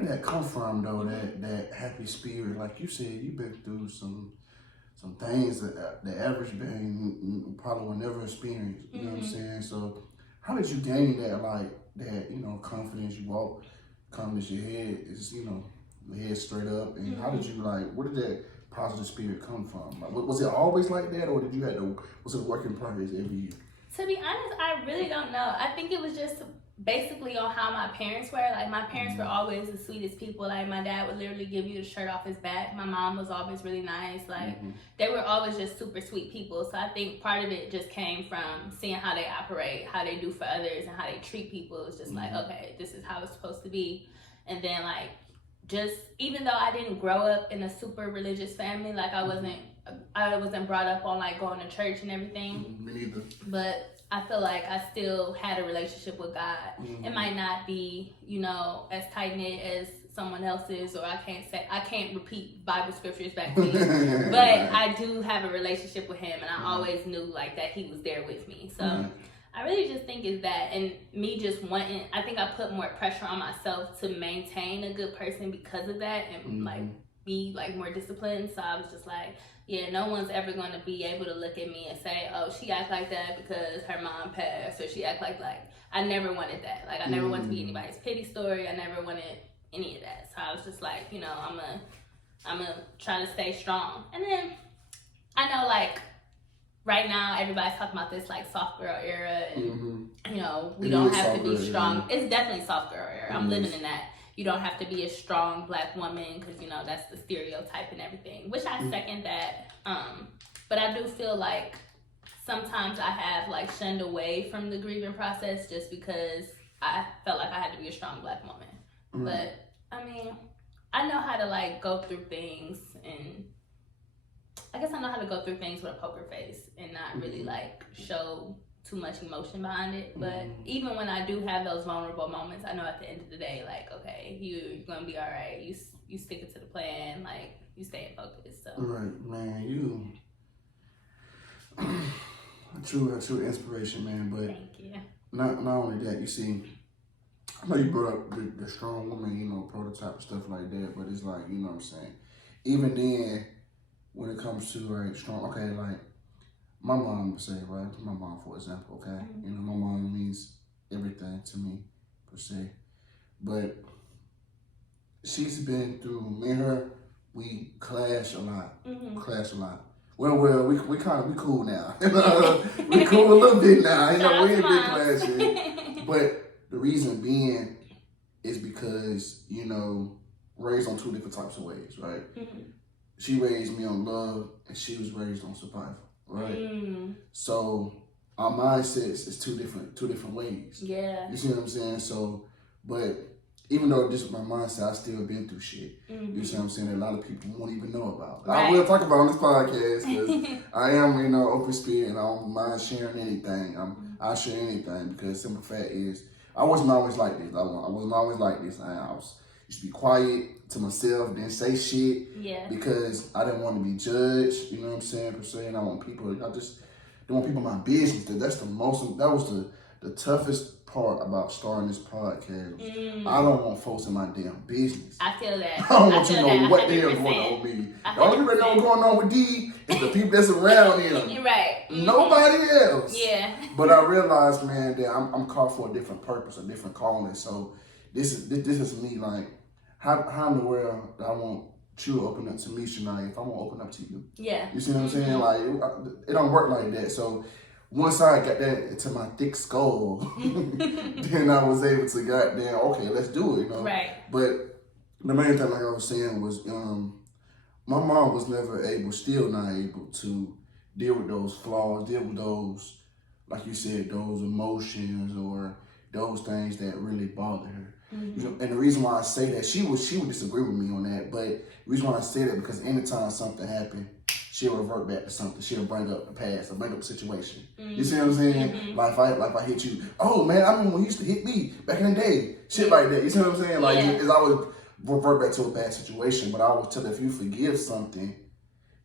that come from though? That happy spirit, like you said, you've been through some things that the average man probably will never experience. You know what I'm saying? So how did you gain that you know, confidence? You walk, confidence, your head is, you know, head straight up. And how did you, like, where did that positive spirit come from? Like, was it always like that, or did you have to, was it a work in progress every year? To be honest, I really don't know. I think it was just basically on how my parents were. Like, my parents were always the sweetest people. Like, my dad would literally give you the shirt off his back. My mom was always really nice. Like, they were always just super sweet people. So I think part of it just came from seeing how they operate, how they do for others, and how they treat people. It was just like, okay, this is how it's supposed to be. And then, like, just, even though I didn't grow up in a super religious family, like, I wasn't brought up on like going to church and everything. Me neither. But I feel like I still had a relationship with God. It might not be, you know, as tight knit as someone else's, or I can't repeat Bible scriptures back to you, but I do have a relationship with Him, and I always knew like that He was there with me. So I really just think it's that, and me just wanting, I think I put more pressure on myself to maintain a good person because of that, and like be like more disciplined. So I was just like, yeah, no one's ever going to be able to look at me and say, oh, she act like that because her mom passed, or she act like I never wanted that. Like, I never wanted to be anybody's pity story. I never wanted any of that. So I was just like, you know, I'm gonna try to stay strong. And then I know, like, right now everybody's talking about this like soft girl era, and you know, we don't have to be strong. It's definitely soft girl era. I'm living in that. You don't have to be a strong black woman, because, you know, that's the stereotype and everything, which I second that. But I do feel like sometimes I have like shunned away from the grieving process just because I felt like I had to be a strong black woman. But I mean, I know how to like go through things, and I guess I know how to go through things with a poker face and not really like show too much emotion behind it. But even when I do have those vulnerable moments, I know at the end of the day, like, okay, you're gonna be all right. You stick it to the plan, like, you stay focused. So right, man, you a true inspiration, man. But thank you. Not only that, you see, I know you brought up the strong woman, you know, prototype and stuff like that, but it's like, you know what I'm saying, even then, when it comes to like strong, okay, like my mom would say, right? My mom, for example, okay? You know, my mom means everything to me, per se. But she's been through, me and her, we clash a lot. Well, we cool now. We cool a little bit now. You know, we ain't been clashing. But the reason being is because, you know, raised on two different types of ways, right? She raised me on love, and she was raised on survival. Right. So our mindsets is two different ways. Yeah. You see what I'm saying? So, but even though this is my mindset, I still been through shit. You see what I'm saying? That a lot of people won't even know about. Right. I will talk about on this podcast because I am, you know, open spirit, and I don't mind sharing anything. I'll share anything, because simple fact is I wasn't always like this. I wasn't always like this. I used to be quiet to myself, didn't say shit. Yeah. Because I didn't want to be judged, you know what I'm saying, per se, and I just didn't want people in my business. That was the toughest part about starting this podcast. I don't want folks in my damn business. I feel that. I don't want you to know what the hell going on with me. The only people that know what's going on with D is the people that's around him. Right. Nobody else. Yeah. But I realized, man, that I'm called for a different purpose, a different calling. So this is me, like, how in the world do I want you open up to me, Shinia, if I'm gonna open up to you. Yeah. You see what I'm saying? Like, it don't work like that. So once I got that into my thick skull, then I was able to goddamn, okay, let's do it, you know? Right. But the main thing, like I was saying, was my mom was never able, still not able to deal with those flaws, deal with those, like you said, those emotions or those things that really bother her. Mm-hmm. You know, and the reason why I say that, she would disagree with me on that, but the reason why I say that, because anytime something happened, she'll revert back to something. She'll bring up the past or bring up the situation. Mm-hmm. You see what I'm saying? Mm-hmm. Like if I hit you, oh man, I remember when you used to hit me back in the day. Shit like that. You see what I'm saying? Like, it's always revert back to a bad situation. But I always tell her, if you forgive something,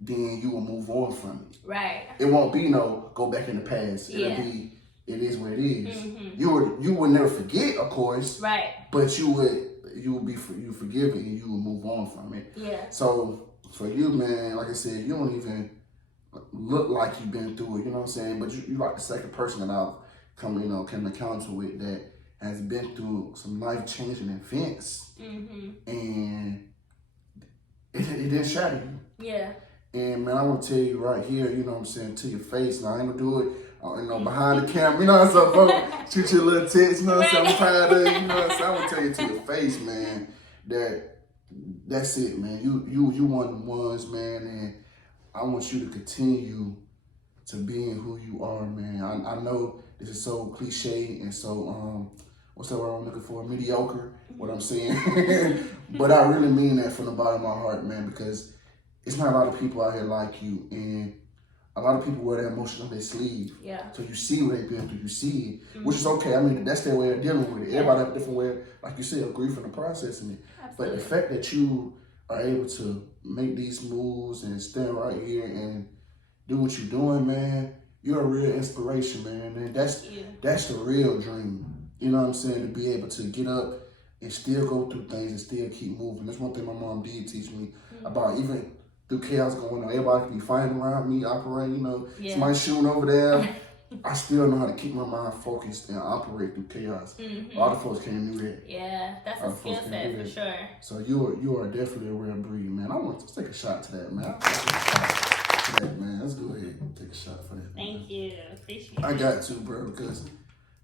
then you will move on from it. Right. It won't be no go back in the past. It'll be, it is what it is. Mm-hmm. You would never forget, of course. Right. But you forgive it and you will move on from it. Yeah. So for you, man, like I said, you don't even look like you've been through it. You know what I'm saying? But you like the second person that I've come encounter with that has been through some life-changing events. Mm-hmm. And it didn't shatter you. Yeah. And man, I want to tell you right here, you know what I'm saying, to your face. Now I ain't gonna do it, behind the camera. You know what I'm saying? Shoot your little tits. You know what I'm saying? I'm proud of you. You know what I'm saying? I want to tell you to your face, man, that's it, man. You one of the ones, man, and I want you to continue to being who you are, man. I know this is so cliche and so what's that word I'm looking for? Mediocre. What I'm saying, but I really mean that from the bottom of my heart, man, because it's not a lot of people out here like you, and a lot of people wear their emotions on their sleeve. Yeah. So you see what they've been through, you see it, which is okay. I mean, that's their way of dealing with it. Yeah. Everybody have a different way, like you said, of grief and the processing it. Absolutely. But the fact that you are able to make these moves and stand right here and do what you're doing, man, you're a real inspiration, man. And that's the real dream. You know what I'm saying? To be able to get up and still go through things and still keep moving. That's one thing my mom did teach me about, even through chaos going on. Everybody can be fighting around me, operating, somebody shooting over there. I still know how to keep my mind focused and operate through chaos. Mm-hmm. A lot of folks can't do that. Yeah, that's a skill set for sure. So you are definitely a real breed, man. I want to take a shot to that, man. Take a shot to that, man. Let's go ahead and take a shot for that. Thank you. Appreciate it. I got to, bro, because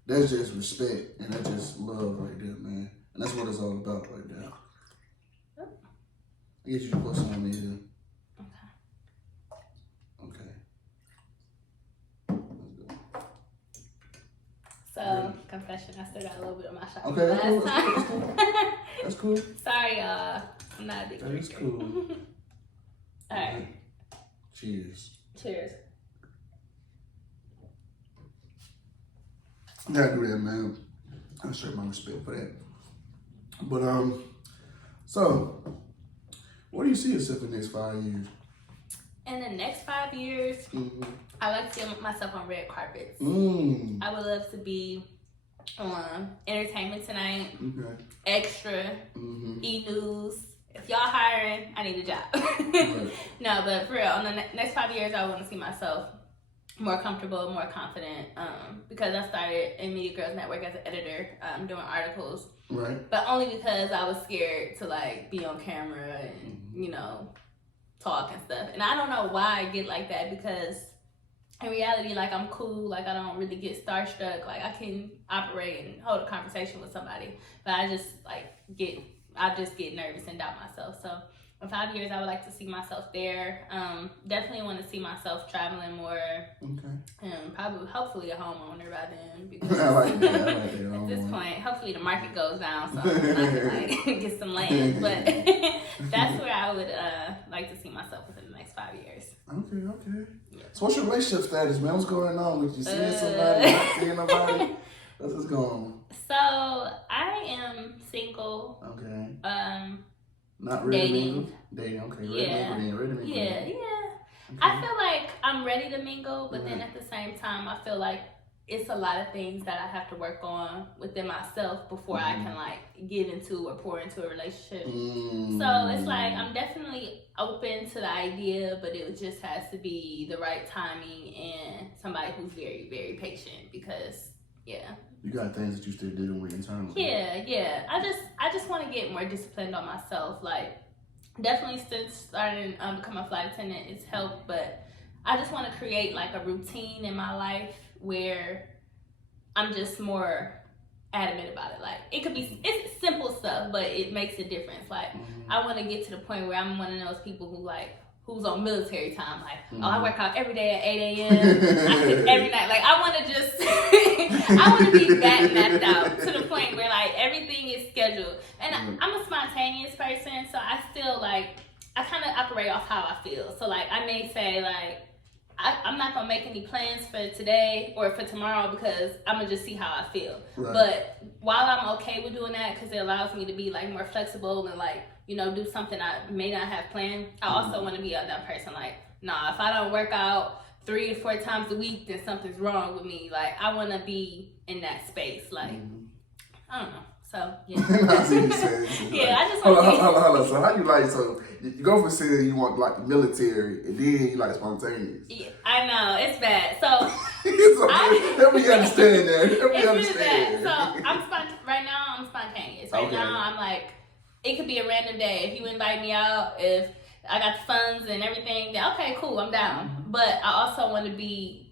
that's just respect and that's just love right there, man. And that's what it's all about right there. I get you to put some on me here. Okay. Let's go. So, confession, I still got a little bit of my shot. Okay, that's cool. That's cool. Sorry, y'all. I'm not addicted. That's cool. All right. Cheers. Cheers. Gotta do that, man. I show my respect for that. But so what do you see yourself in the next 5 years? In the next 5 years, I like to see myself on red carpets. I would love to be on Entertainment Tonight, Extra, E-News. If y'all hiring, I need a job. No, but for real, on the next 5 years, I want to see myself more comfortable, more confident, because I started in Media Girls Network as an editor, doing articles. Right. But only because I was scared to like be on camera and, talk and stuff. And I don't know why I get like that, because in reality, like, I'm cool, like I don't really get starstruck, like I can operate and hold a conversation with somebody, but I just get nervous and doubt myself. So in 5 years, I would like to see myself there. Definitely want to see myself traveling more. Okay. And probably, hopefully, a homeowner by then. Because I like that. At this point, hopefully the market goes down so I can like get some land. But that's where I would like to see myself within the next 5 years. Okay. Yeah. So what's your relationship status, man? What's going on with you? Seeing somebody? Not seeing nobody? What's going on? So I am single. Okay. Not really dating. Okay. Ready to mingle. Yeah. Okay. I feel like I'm ready to mingle, but then at the same time, I feel like it's a lot of things that I have to work on within myself before I can like get into or pour into a relationship. So it's like I'm definitely open to the idea, but it just has to be the right timing and somebody who's very, very patient, because you got things that you still dealing with internally. Yeah. I just want to get more disciplined on myself. Like, definitely since starting becoming a flight attendant, it's helped. But I just want to create like a routine in my life where I'm just more adamant about it. Like it could be, it's simple stuff, but it makes a difference. Like I want to get to the point where I'm one of those people who like who's on military time. Like oh, I work out every day at 8 a.m. I cook every night. Like I want to just I want to be that mapped out to the point where like everything is scheduled. And I'm a spontaneous person, so I still like I kind of operate off how I feel. So like I may say like I'm not gonna make any plans for today or for tomorrow because I'm gonna just see how I feel. Right. But while I'm okay with doing that because it allows me to be like more flexible and like do something I may not have planned, I also want to be that person like nah, if I don't work out 3 to 4 times a week then something's wrong with me. Like I want to be in that space. Like I don't know. So yeah. I see you saying. Yeah, I just hold on. So how you like? So you go from saying you want like the military, and then you like spontaneous. Yeah, I know it's bad. So let me understand that. Let me it's understand. Really bad. So right now I'm spontaneous. Right now I'm like, it could be a random day. If you invite me out, if I got the funds and everything, then okay, cool, I'm down. But I also want to be.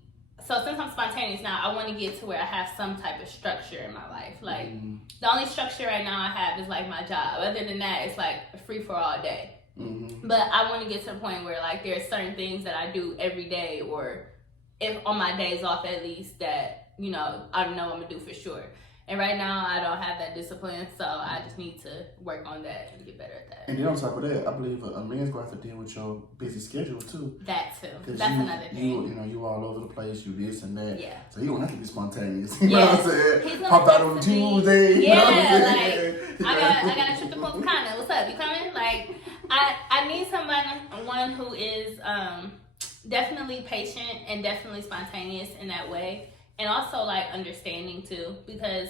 So since I'm spontaneous now, I want to get to where I have some type of structure in my life. Like the only structure right now I have is like my job. Other than that, it's like a free for all day. But I want to get to the point where like there's certain things that I do every day, or if on my days off at least that I know I'm gonna do for sure. And right now I don't have that discipline, so I just need to work on that and get better at that. And then on top of that, I believe a man's going to have to deal with your busy schedule too. That too. That's another thing. You all over the place. You this and that. Yeah. So you don't have to be spontaneous. You know what I'm saying? Pop out on Tuesday. Yeah, like I got a trip to Punta Cana. What's up? You coming? Like I need one who is definitely patient and definitely spontaneous in that way. And also like understanding too, because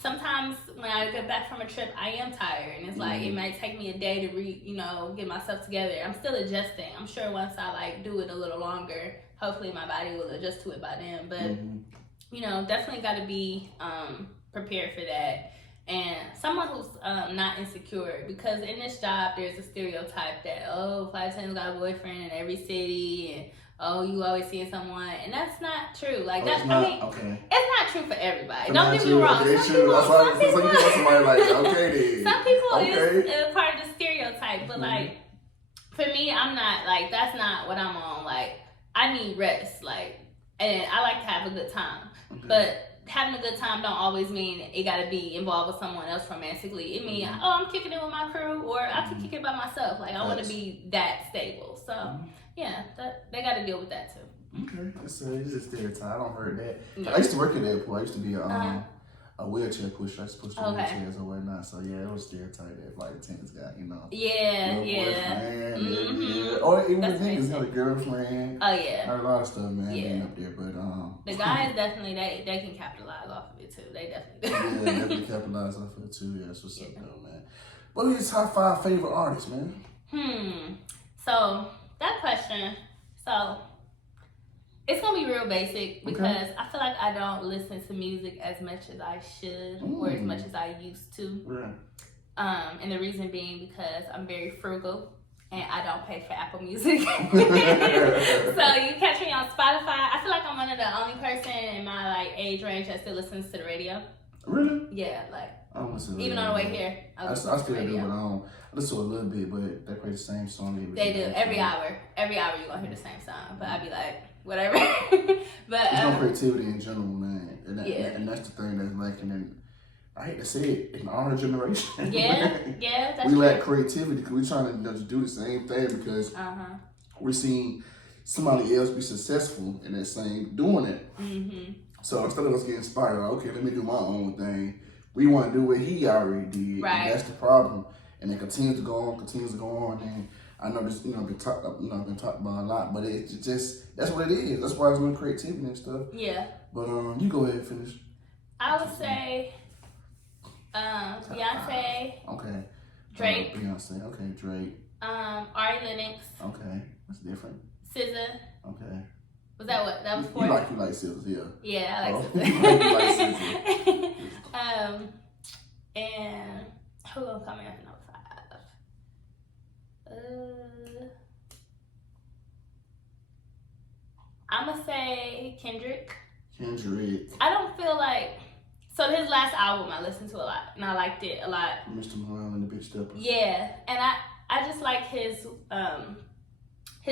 sometimes when I get back from a trip, I am tired, and it's like it might take me a day to get myself together. I'm still adjusting. I'm sure once I like do it a little longer, hopefully my body will adjust to it by then. But definitely got to be prepared for that, and someone who's not insecure, because in this job there's a stereotype that flight attendants got a boyfriend in every city and you always seeing someone, and that's not true. Like it's not true for everybody. Don't get me wrong. Some people is a part of the stereotype, but like for me, I'm not like that's not what I'm on. Like I need rest, like, and I like to have a good time, but having a good time don't always mean it got to be involved with someone else romantically. It means I'm kicking it with my crew, or I can kick it by myself. Like I want to be that stable. So. Yeah, they got to deal with that too. Okay, it's a stereotype. I don't heard that. Yeah. I used to work at the airport. I used to be a wheelchair pusher. I used to push the wheelchairs and whatnot. So yeah, it was a stereotype that flight attendants got, Yeah. Or even the niggas got a girlfriend. Oh yeah. I heard a lot of stuff, man, being up there. But the guys definitely they can capitalize off of it too. They definitely do. Yeah, definitely capitalize off of it too. Yeah, that's what's up though, man. What are your top 5 favorite artists, man? So that question, so it's gonna be real basic because I feel like I don't listen to music as much as I should or as much as I used to. Right. And the reason being because I'm very frugal and I don't pay for Apple Music. So you catch me on Spotify. I feel like I'm one of the only person in my like age range that still listens to the radio. Really? Yeah, like even on the way here. I still do, but I listen to a little bit, but they play the same song. They do every hour. Every hour you gonna hear the same song, but I be like, whatever. But there's no creativity in general, man, and that's the thing that's lacking. And I hate to say it, in our generation. Yeah, that's we lack creativity because we're trying to do the same thing because we're seeing somebody else be successful in that same doing it. So instead of us getting inspired, like, okay, let me do my own thing. We want to do what he already did, and that's the problem. And it continues to go on, and I know this, been talked about a lot, but it's just that's what it is. That's why it's no creativity and stuff. Yeah. But you go ahead and finish. I would say, Beyonce. Okay. Drake. Beyonce. Okay, Drake. Ari Lennox. Okay, that's different. SZA. Okay. Was that what that was for? You like SZA, yeah. Yeah, I like SZA. You like and who gonna come in at number 5? I'm gonna say Kendrick. Kendrick. I don't feel like. So his last album I listened to a lot, and I liked it a lot. Mr. Morale and the Big Steppers. Yeah, and I just like his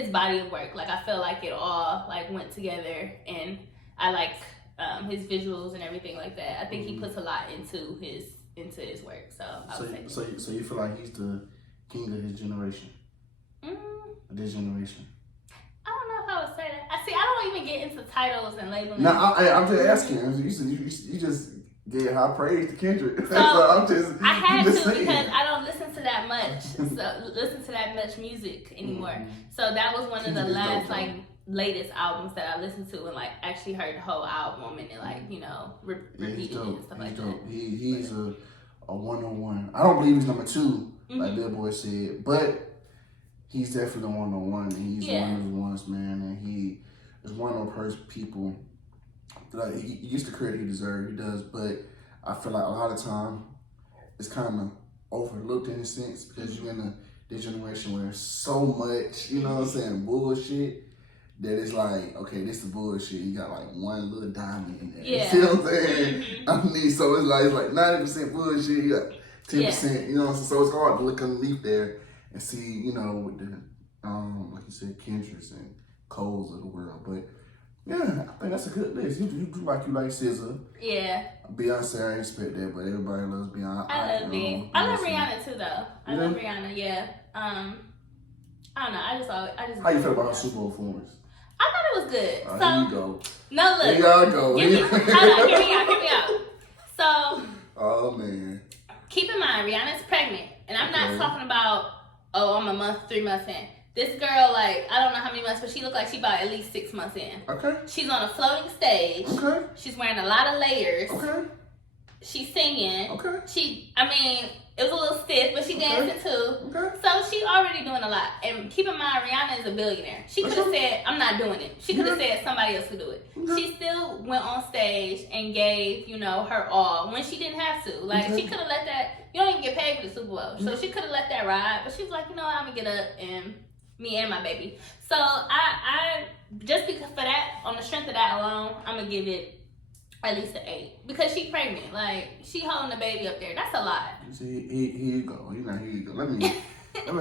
body of work. Like I feel like it all like went together, and I like his visuals and everything like that. I think he puts a lot into his work. So I would say. So you feel like he's the king of his generation? Mm-hmm. This generation. I don't know if I would say that. I don't even get into titles and labeling. No, I'm just asking. You just gave high praise to Kendrick. So I had to because I don't listen to that much music anymore. Mm-hmm. So that was one of the last dope, latest albums that I listened to and like actually heard the whole album and then like repeated it and stuff like that. He's a 101. I don't believe he's number 2, like Billboard said, but he's definitely a 101, and he's one of the ones, man. And he is one of those people that he gets the credit he deserves. He does, but I feel like a lot of time it's kind of overlooked in a sense because you're in this generation where there's so much, you know what I'm saying, bullshit. That it's like, okay, this is bullshit. You got like one little diamond in there. Yeah. You see what I'm saying? I mean, so it's like 90% bullshit. You got 10%. You know what I'm saying? So it's hard to look underneath there and see, you know, with the like you said, Kendricks and Coles of the world. But yeah, I think that's a good list. You do like SZA. Yeah. Beyonce, I ain't expect that, but everybody loves Beyonce. I love Beyonce. I love Rihanna too, though. I love Rihanna. Yeah. I don't know. I just. How you feel about her Super Bowl performance? I thought it was good. So here you go. No, look. Here y'all go. Hear me out. So. Oh man. Keep in mind, Rihanna's pregnant, and I'm not talking about. Oh, I'm a month, 3 months in. This girl, like, I don't know how many months, but she looked like she about at least 6 months in. Okay. She's on a floating stage. Okay. She's wearing a lot of layers. Okay. She's singing. Okay. It was a little stiff, but she dancing too. Okay. So she's already doing a lot. And keep in mind, Rihanna is a billionaire. She could have said, I'm not doing it. She could have said somebody else could do it. She still went on stage and gave, her all when she didn't have to. Like, she could have let that, you don't even get paid for the Super Bowl. So she could have let that ride. But she was like, I'm going to get up and me and my baby. So I just because for that, on the strength of that alone, I'm going to give it at least an 8 because she pregnant. Like she holding the baby up there. That's a lot. See, here you go. Here you go. Let me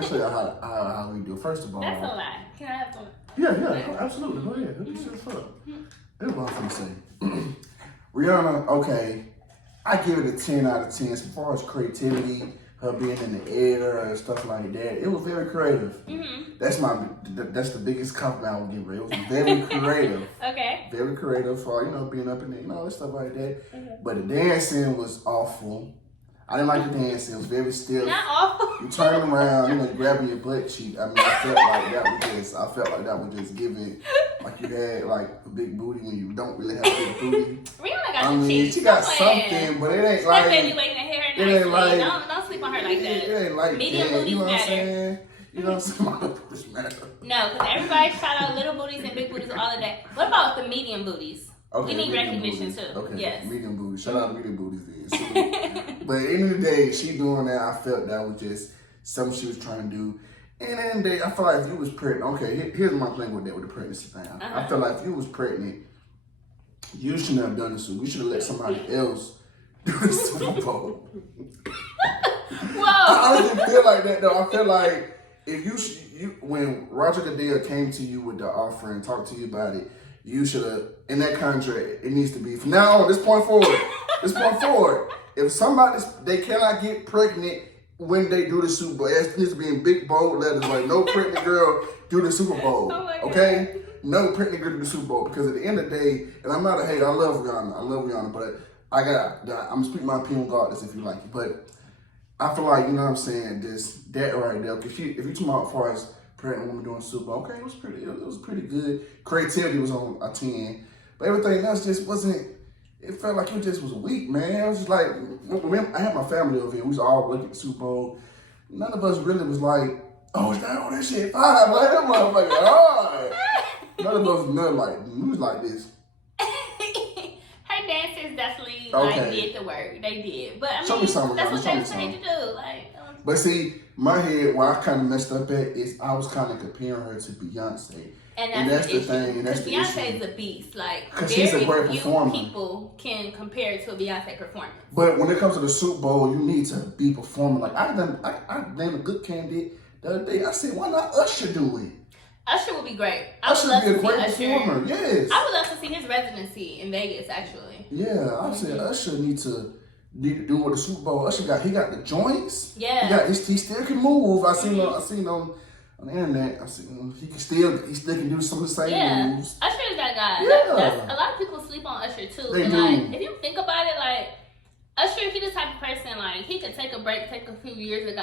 show you how we do. First of all, that's a lot. Can I have some? Yeah, absolutely. Go ahead. Hook yourself up. That's what I'm gonna say. Rihanna, okay, I give it a 10 out of 10 as far as creativity. Her being in the air and stuff like that, it was very creative. That's the biggest compliment I would give her. It was very creative. Okay. Very creative for being up in there, all that stuff like that. But the dancing was awful. I didn't like the dancing. It was very stiff. Not awful. You turning around, grabbing your butt cheek. I mean, I felt like that was just giving, like you had like a big booty when you don't really have a big booty. Rihanna got some cheeks. She got something, but it ain't like. That baby waiting to hair It ain't like. Don't sleep on her like that. It ain't like medium that. booties You know what I'm matter. saying? You know what I'm saying? My booties matter. No, because everybody shout out little booties and big booties all of that. What about the medium booties? Okay, we need recognition booties. too. Okay, yes. medium booties. Shout out to medium booties then. But at the end of the day, she doing that. I felt that was just something she was trying to do. And then the day, I feel like if you was pregnant, okay, here's my thing with that with the pregnancy thing. I feel like if you was pregnant, you shouldn't have done this. We should have let somebody else do the Super Bowl. Whoa. I honestly feel like that though. I feel like if you when Roger Goodell came to you with the offer and talked to you about it, you should have, in that contract, it needs to be, from now on, this point forward, if somebody, they cannot get pregnant when they do the Super Bowl. It needs to be in big, bold letters, like, no pregnant girl do the Super Bowl, okay? No pregnant girl do the Super Bowl, because at the end of the day, and I'm not a hater, I love Rihanna, but I'm speaking my opinion regardless if you like it, but I feel like, you know what I'm saying, that right there, if you talking about as far as pregnant woman doing Super Bowl, okay, it was pretty good. Creativity was on a 10, but everything else just wasn't. It felt like it just was weak, man. It was just like, I had my family over here. We was all looking at the Super Bowl. None of us really was like, oh, is that all that shit? Fine, like that motherfucker. All right. None of us, we was like this. Her dancers definitely Okay. did the work. They did, but I Show me mean, something, that's what show they me was paid to do. Like, But see, my head, where I kind of messed up at is I was kind of comparing her to Beyonce. And that's the thing. And that's the Beyonce issue. is a beast. Like, Because she's a great few performer. people can compare it to a Beyonce performance. But when it comes to the Super Bowl, you need to be performing. Like, I named a good candidate the other day. I said, why not Usher do it? Usher would be great. Usher would be a great performer. Yes. I would love to see his residency in Vegas, actually. Yeah, I said Usher need to do with the Super Bowl. Usher got the joints. Yeah. He still can move. I seen on the internet. I see he still can do some of the same moves. Usher is that guy. Yeah. A lot of people sleep on Usher too. They but do. Like, if you think about it, like Usher, he the type of person like he could take a break, take a few years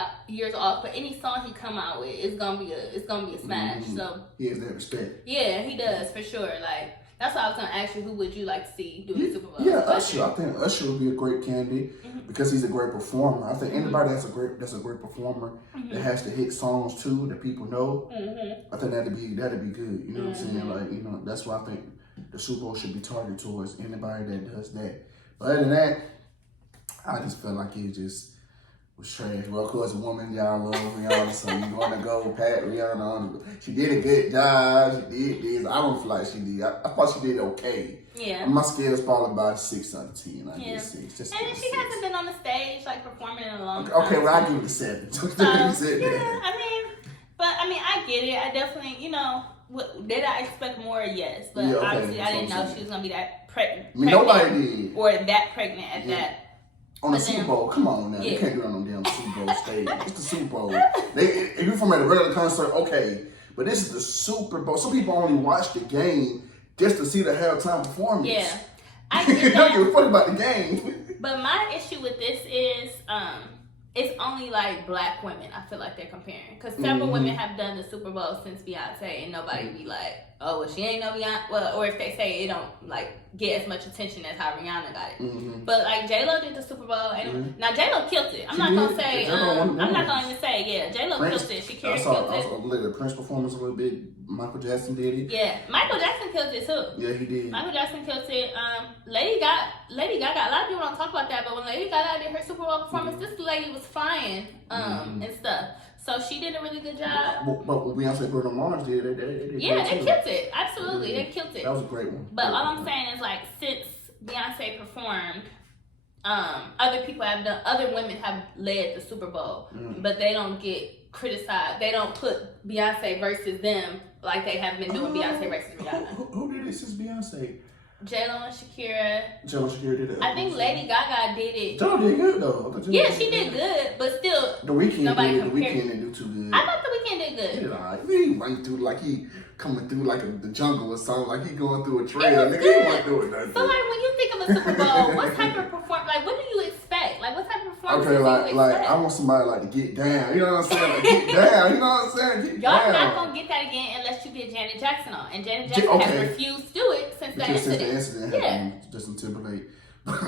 off, but any song he come out with, it's gonna be a smash. So he has that respect. Yeah, he does for sure. Like that's why I was gonna ask you, who would you like to see do the Super Bowl? Yeah, Usher. I think Usher would be a great candidate because he's a great performer. I think anybody that's a great performer that has to hit songs too that people know. I think that'd be good. You know what I'm saying? Like that's why I think the Super Bowl should be targeted towards anybody that does that. But other than that, I just felt like it just was trash. Well, of course, a woman y'all love Rihanna, so you're gonna go pat Rihanna on. She did a good job. She did this. I don't feel like she did. I thought she did okay. Yeah. My scale is probably about 6 out of 10. I get 6. Just and then she hasn't been on the stage like performing in a long time. Okay, well I give it a 7. I get it. I definitely, did I expect more? Yes, but obviously I didn't know she was gonna be that pregnant. Nobody did. Or that pregnant at that. On the Super Bowl, come on now. You can't do that on the damn Super Bowl stage. It's the Super Bowl. If you're from at a regular concert, okay. But this is the Super Bowl. Some people only watch the game just to see the halftime performance. Yeah. I get They that. don't give a fuck about the game. But my issue with this is, it's only like black women. I feel like they're comparing because several women have done the Super Bowl since Beyonce, and nobody be like, "Oh, well, she ain't no Beyonce." Well, or if they say it don't like get as much attention as how Rihanna got it. But like J Lo did the Super Bowl, and now J Lo killed it. I'm not gonna say. I'm not gonna even say. J Lo killed it. She killed it. I saw the Prince performance a little bit. Michael Jackson did it. Yeah, Michael Jackson killed it too. Yeah, he did. Michael Jackson killed it. Lady Gaga. A lot of people don't talk about that, but when Lady Gaga did her Super Bowl performance, this lady was flying and stuff. So she did a really good job. But when Beyonce Bruno Mars did, they did they killed it. Absolutely, they killed it. That was a great one. But all I'm saying is like since Beyonce performed, other women have led the Super Bowl, but they don't get criticized. They don't put Beyonce versus them like they have been doing Beyonce versus Rihanna. Who did it since Beyonce? J-Lo and Shakira. J-Lo and Shakira did it. I think Lady Gaga did it. J-Lo did good though. Yeah, she did good, but still, The Weeknd nobody did. The compared. Weeknd didn't do too good. I thought The Weeknd did good. He did alright. He went through like he coming through like the jungle or something. Like he going through a trail. It was Nigga, good. he went through it. Nothing. So like when you think of a Super Bowl, what type of performance? Like what do you expect? Like what type of performance do you expect? like I want somebody like to get down. You know what I'm saying? Like get down. You know what I'm saying? Get Y'all down. not gonna get that again unless you get Janet Jackson on, and Janet Jackson has refused to do it since that incident. Since the incident happened, Justin Timberlake. But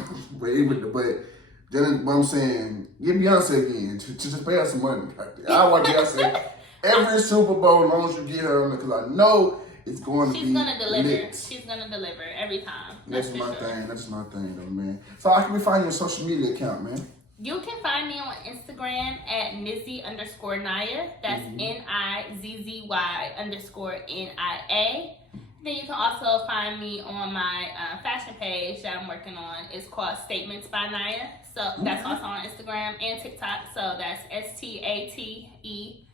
I'm saying, get Beyonce again. Just pay her some money. I want Beyonce every Super Bowl as long as you get her on it, because I know it's going to be She's gonna deliver. lit. She's gonna deliver every time. That's my thing. That's my thing, though, man. So how can we find your social media account, man? You can find me on Instagram at Nizzy_Naya. That's NIZZY_NIA. Then you can also find me on my fashion page that I'm working on. It's called Statements by Naya. So that's also on Instagram and TikTok. So that's STATEMENTSBYNIA.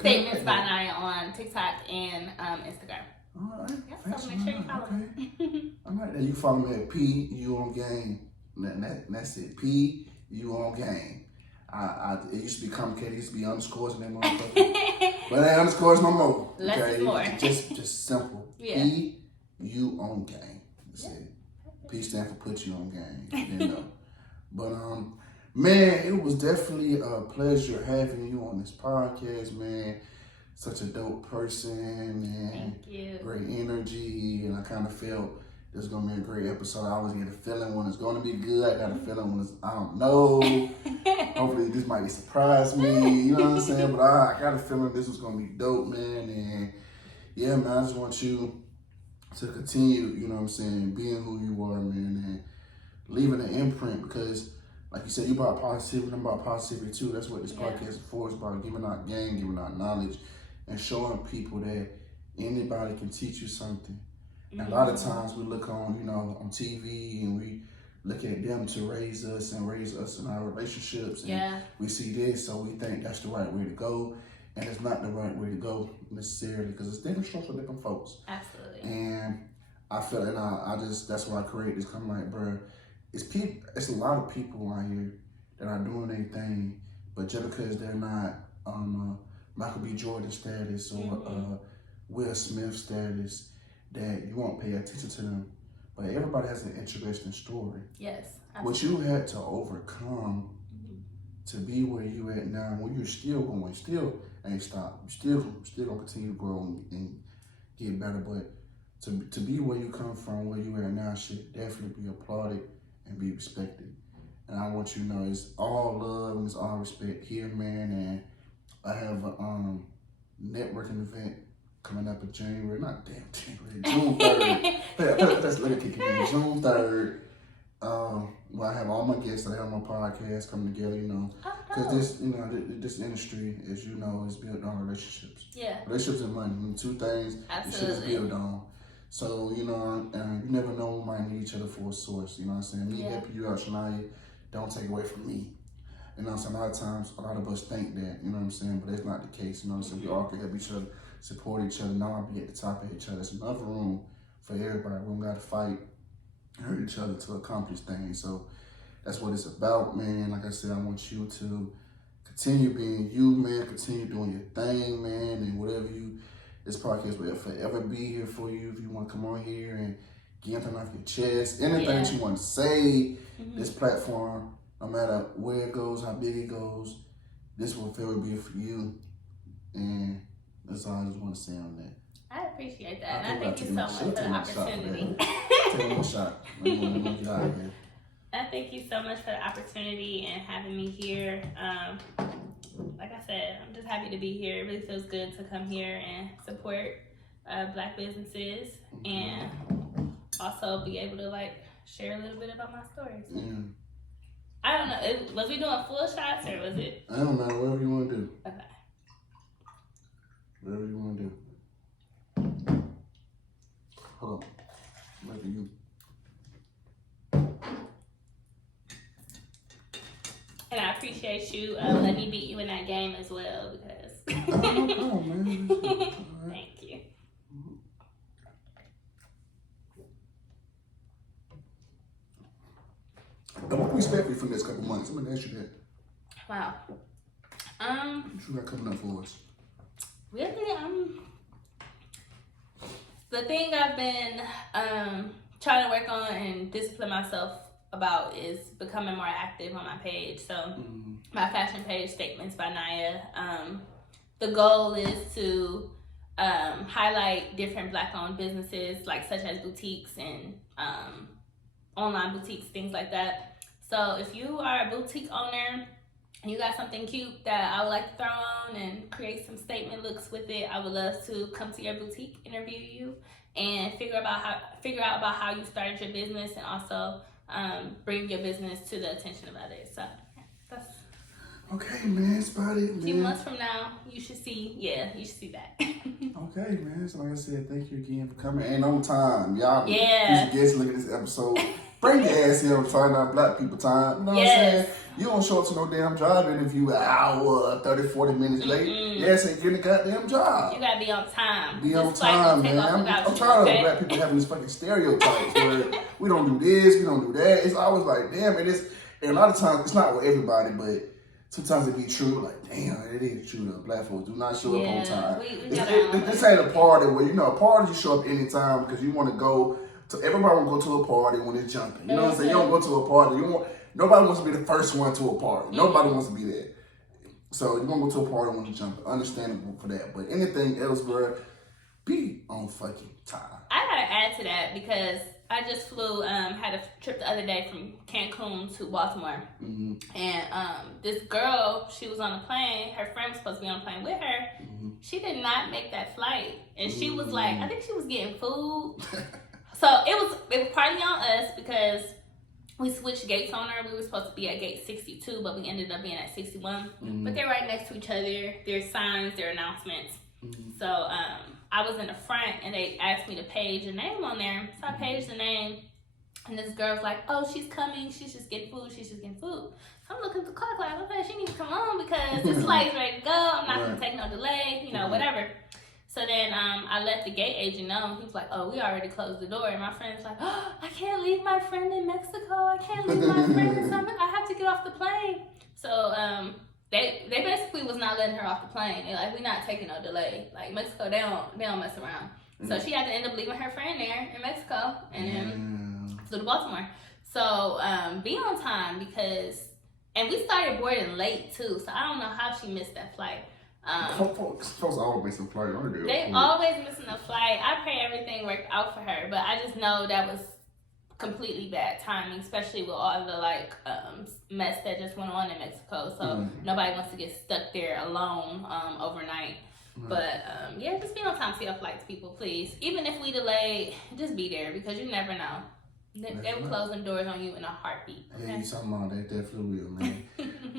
Statements by Naya on TikTok and Instagram. All right. Yeah, so make sure you follow me. All right. Then you follow me at P U on Game. That's it. P U on Game. It used to be complicated. It used to be underscores and that motherfucker. But ain't underscores no more. Less is more. Just simple. Yeah. P U on Game. That's it. P stand for put you on game. You know. But man, it was definitely a pleasure having you on this podcast, man. Such a dope person, man. Thank you. Great energy, and I kind of felt this is gonna be a great episode. I always get a feeling when it's gonna be good. I got a feeling when it's I don't know. Hopefully this might surprise me. You know what I'm saying? But I got a feeling this was gonna be dope, man. And yeah, man, I just want you to continue. You know what I'm saying? Being who you are, man, and leaving an imprint, because like you said, you brought positivity, I'm about positivity too. That's what this Yeah. podcast is for. It's about giving out game, giving out knowledge, and showing people that anybody can teach you something. And a lot of times we look on, you know, on TV and we look at them to raise us in our relationships. And we see this, so we think that's the right way to go. And it's not the right way to go necessarily, because it's different strokes for different folks. Absolutely. And I feel, and I just, that's why I create this. I'm like, bro, it's a lot of people out here that are doing their thing, but just because they're not Michael B. Jordan status or Will Smith status, that you won't pay attention to them. But everybody has an interesting story. Yes. Absolutely. What you had to overcome to be where you at now, when you're still going, still ain't stopped. You still gonna continue to grow and get better. But to be where you come from, where you at now, should definitely be applauded and be respected. And I want you to know it's all love and it's all respect here, man. And I have a networking event coming up in January, June 3rd. Let's look at it, June 3rd. Where I have all my guests that I have on my podcast coming together, you know, because this industry, as you know, is built on relationships. Yeah. Relationships and money, and two things this shit is built on. So, you know, you never know, we might need each other for a source, you know what I'm saying? Me helping you out, Shinia, don't take away from me. You know what I'm saying? A lot of times, a lot of us think that, you know what I'm saying? But that's not the case, you know what I'm saying? We all can help each other, support each other, not be at the top of each other. There's enough room for everybody. We don't got to fight, hurt each other to accomplish things. So that's what it's about, man. Like I said, I want you to continue being you, man. Continue doing your thing, man. And whatever this podcast will forever be here for you. If you want to come on here and get something off your chest, anything that you want to say, this platform, no matter where it goes, how big it goes, this will forever be for you. And that's all I just want to say on that. I appreciate that. And I thank you so much for the opportunity. Take one shot. We're going to get out of here. I thank you so much for the opportunity and having me here. Like I said, I'm just happy to be here. It really feels good to come here and support Black businesses and also be able to share a little bit about my stories. Yeah. I don't know. Was we doing full shots or was it? I don't know. Whatever you want to do. Okay. Whatever you want to do. Hold on. Look at you. And I appreciate you letting me beat you in that game as well because. No problem, man. Thank you. And what do we expect for the next couple months? I'm gonna ask you that. Wow. What you got coming up for us? Really, the thing I've been trying to work on and discipline myself about is becoming more active on my page. So my fashion page, Statements by Naya. The goal is to highlight different Black-owned businesses, such as boutiques and online boutiques, things like that. So if you are a boutique owner and you got something cute that I would like to throw on and create some statement looks with it, I would love to come to your boutique, interview you, and figure out about how you started your business, and also bring your business to the attention of others. So that's okay, man. Spotted, man. A few months from now, you should see that. Okay, man. So like I said, thank you again for coming. And on time, y'all. Yeah. These guests look at this episode. Bring your ass here on Talking About Black People Time. You know what I'm saying? You don't show up to no damn job interview an hour, 30, 40 minutes late. Your ass ain't getting a goddamn job. You gotta be on time. Be on time, man. I'm tired of Black people having these fucking stereotypes where we don't do this, we don't do that. It's always like, damn, and a lot of times, it's not with everybody, but sometimes it be true, like, damn, it is true that Black folks do not show up on time. This ain't a party where, a party you show up anytime because you want to go to, everybody want to go to a party when it's jumping. You know what I'm saying? You don't go to a party. Nobody wants to be the first one to a party. Nobody wants to be there. So you want to go to a party when it's jumping. Understandable for that. But anything else, bro, be on fucking time. I gotta add to that because I just flew, had a trip the other day from Cancun to Baltimore. And this girl, she was on the plane. Her friend was supposed to be on the plane with her. She did not make that flight. And she was I think she was getting food. So it was partly on us because we switched gates on her. We were supposed to be at gate 62, but we ended up being at 61. Mm-hmm. But they're right next to each other. There's signs, there are announcements. Mm-hmm. So I was in the front, and they asked me to page a name on there. So I paged the name, and this girl's like, "Oh, she's coming. She's just getting food. She's just getting food." So I'm looking at the clock like, "Okay, she needs to come on because this flight's ready to go. I'm not gonna take no delay, whatever." So then I let the gate agent know. He was like, "Oh, we already closed the door." And my friend's like, "Oh, I can't leave my friend in Mexico. I can't leave my friend. I have to get off the plane." So they basically was not letting her off the plane. They're like, "We're not taking no delay. Like Mexico, they don't mess around." So she had to end up leaving her friend there in Mexico and then flew to Baltimore. So be on time and we started boarding late too. So I don't know how she missed that flight. Folks always missing flight. They always missing a flight. I pray everything worked out for her, but I just know that was completely bad timing, especially with all the mess that just went on in Mexico. So nobody wants to get stuck there alone overnight. But yeah, just be on time to your flights, people, please. Even if we delay, just be there because you never know. They will close them doors on you in a heartbeat. Okay? Yeah, you talking about they definitely will, man.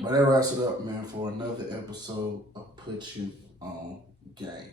But that wraps it up, man, for another episode of Put You On Game.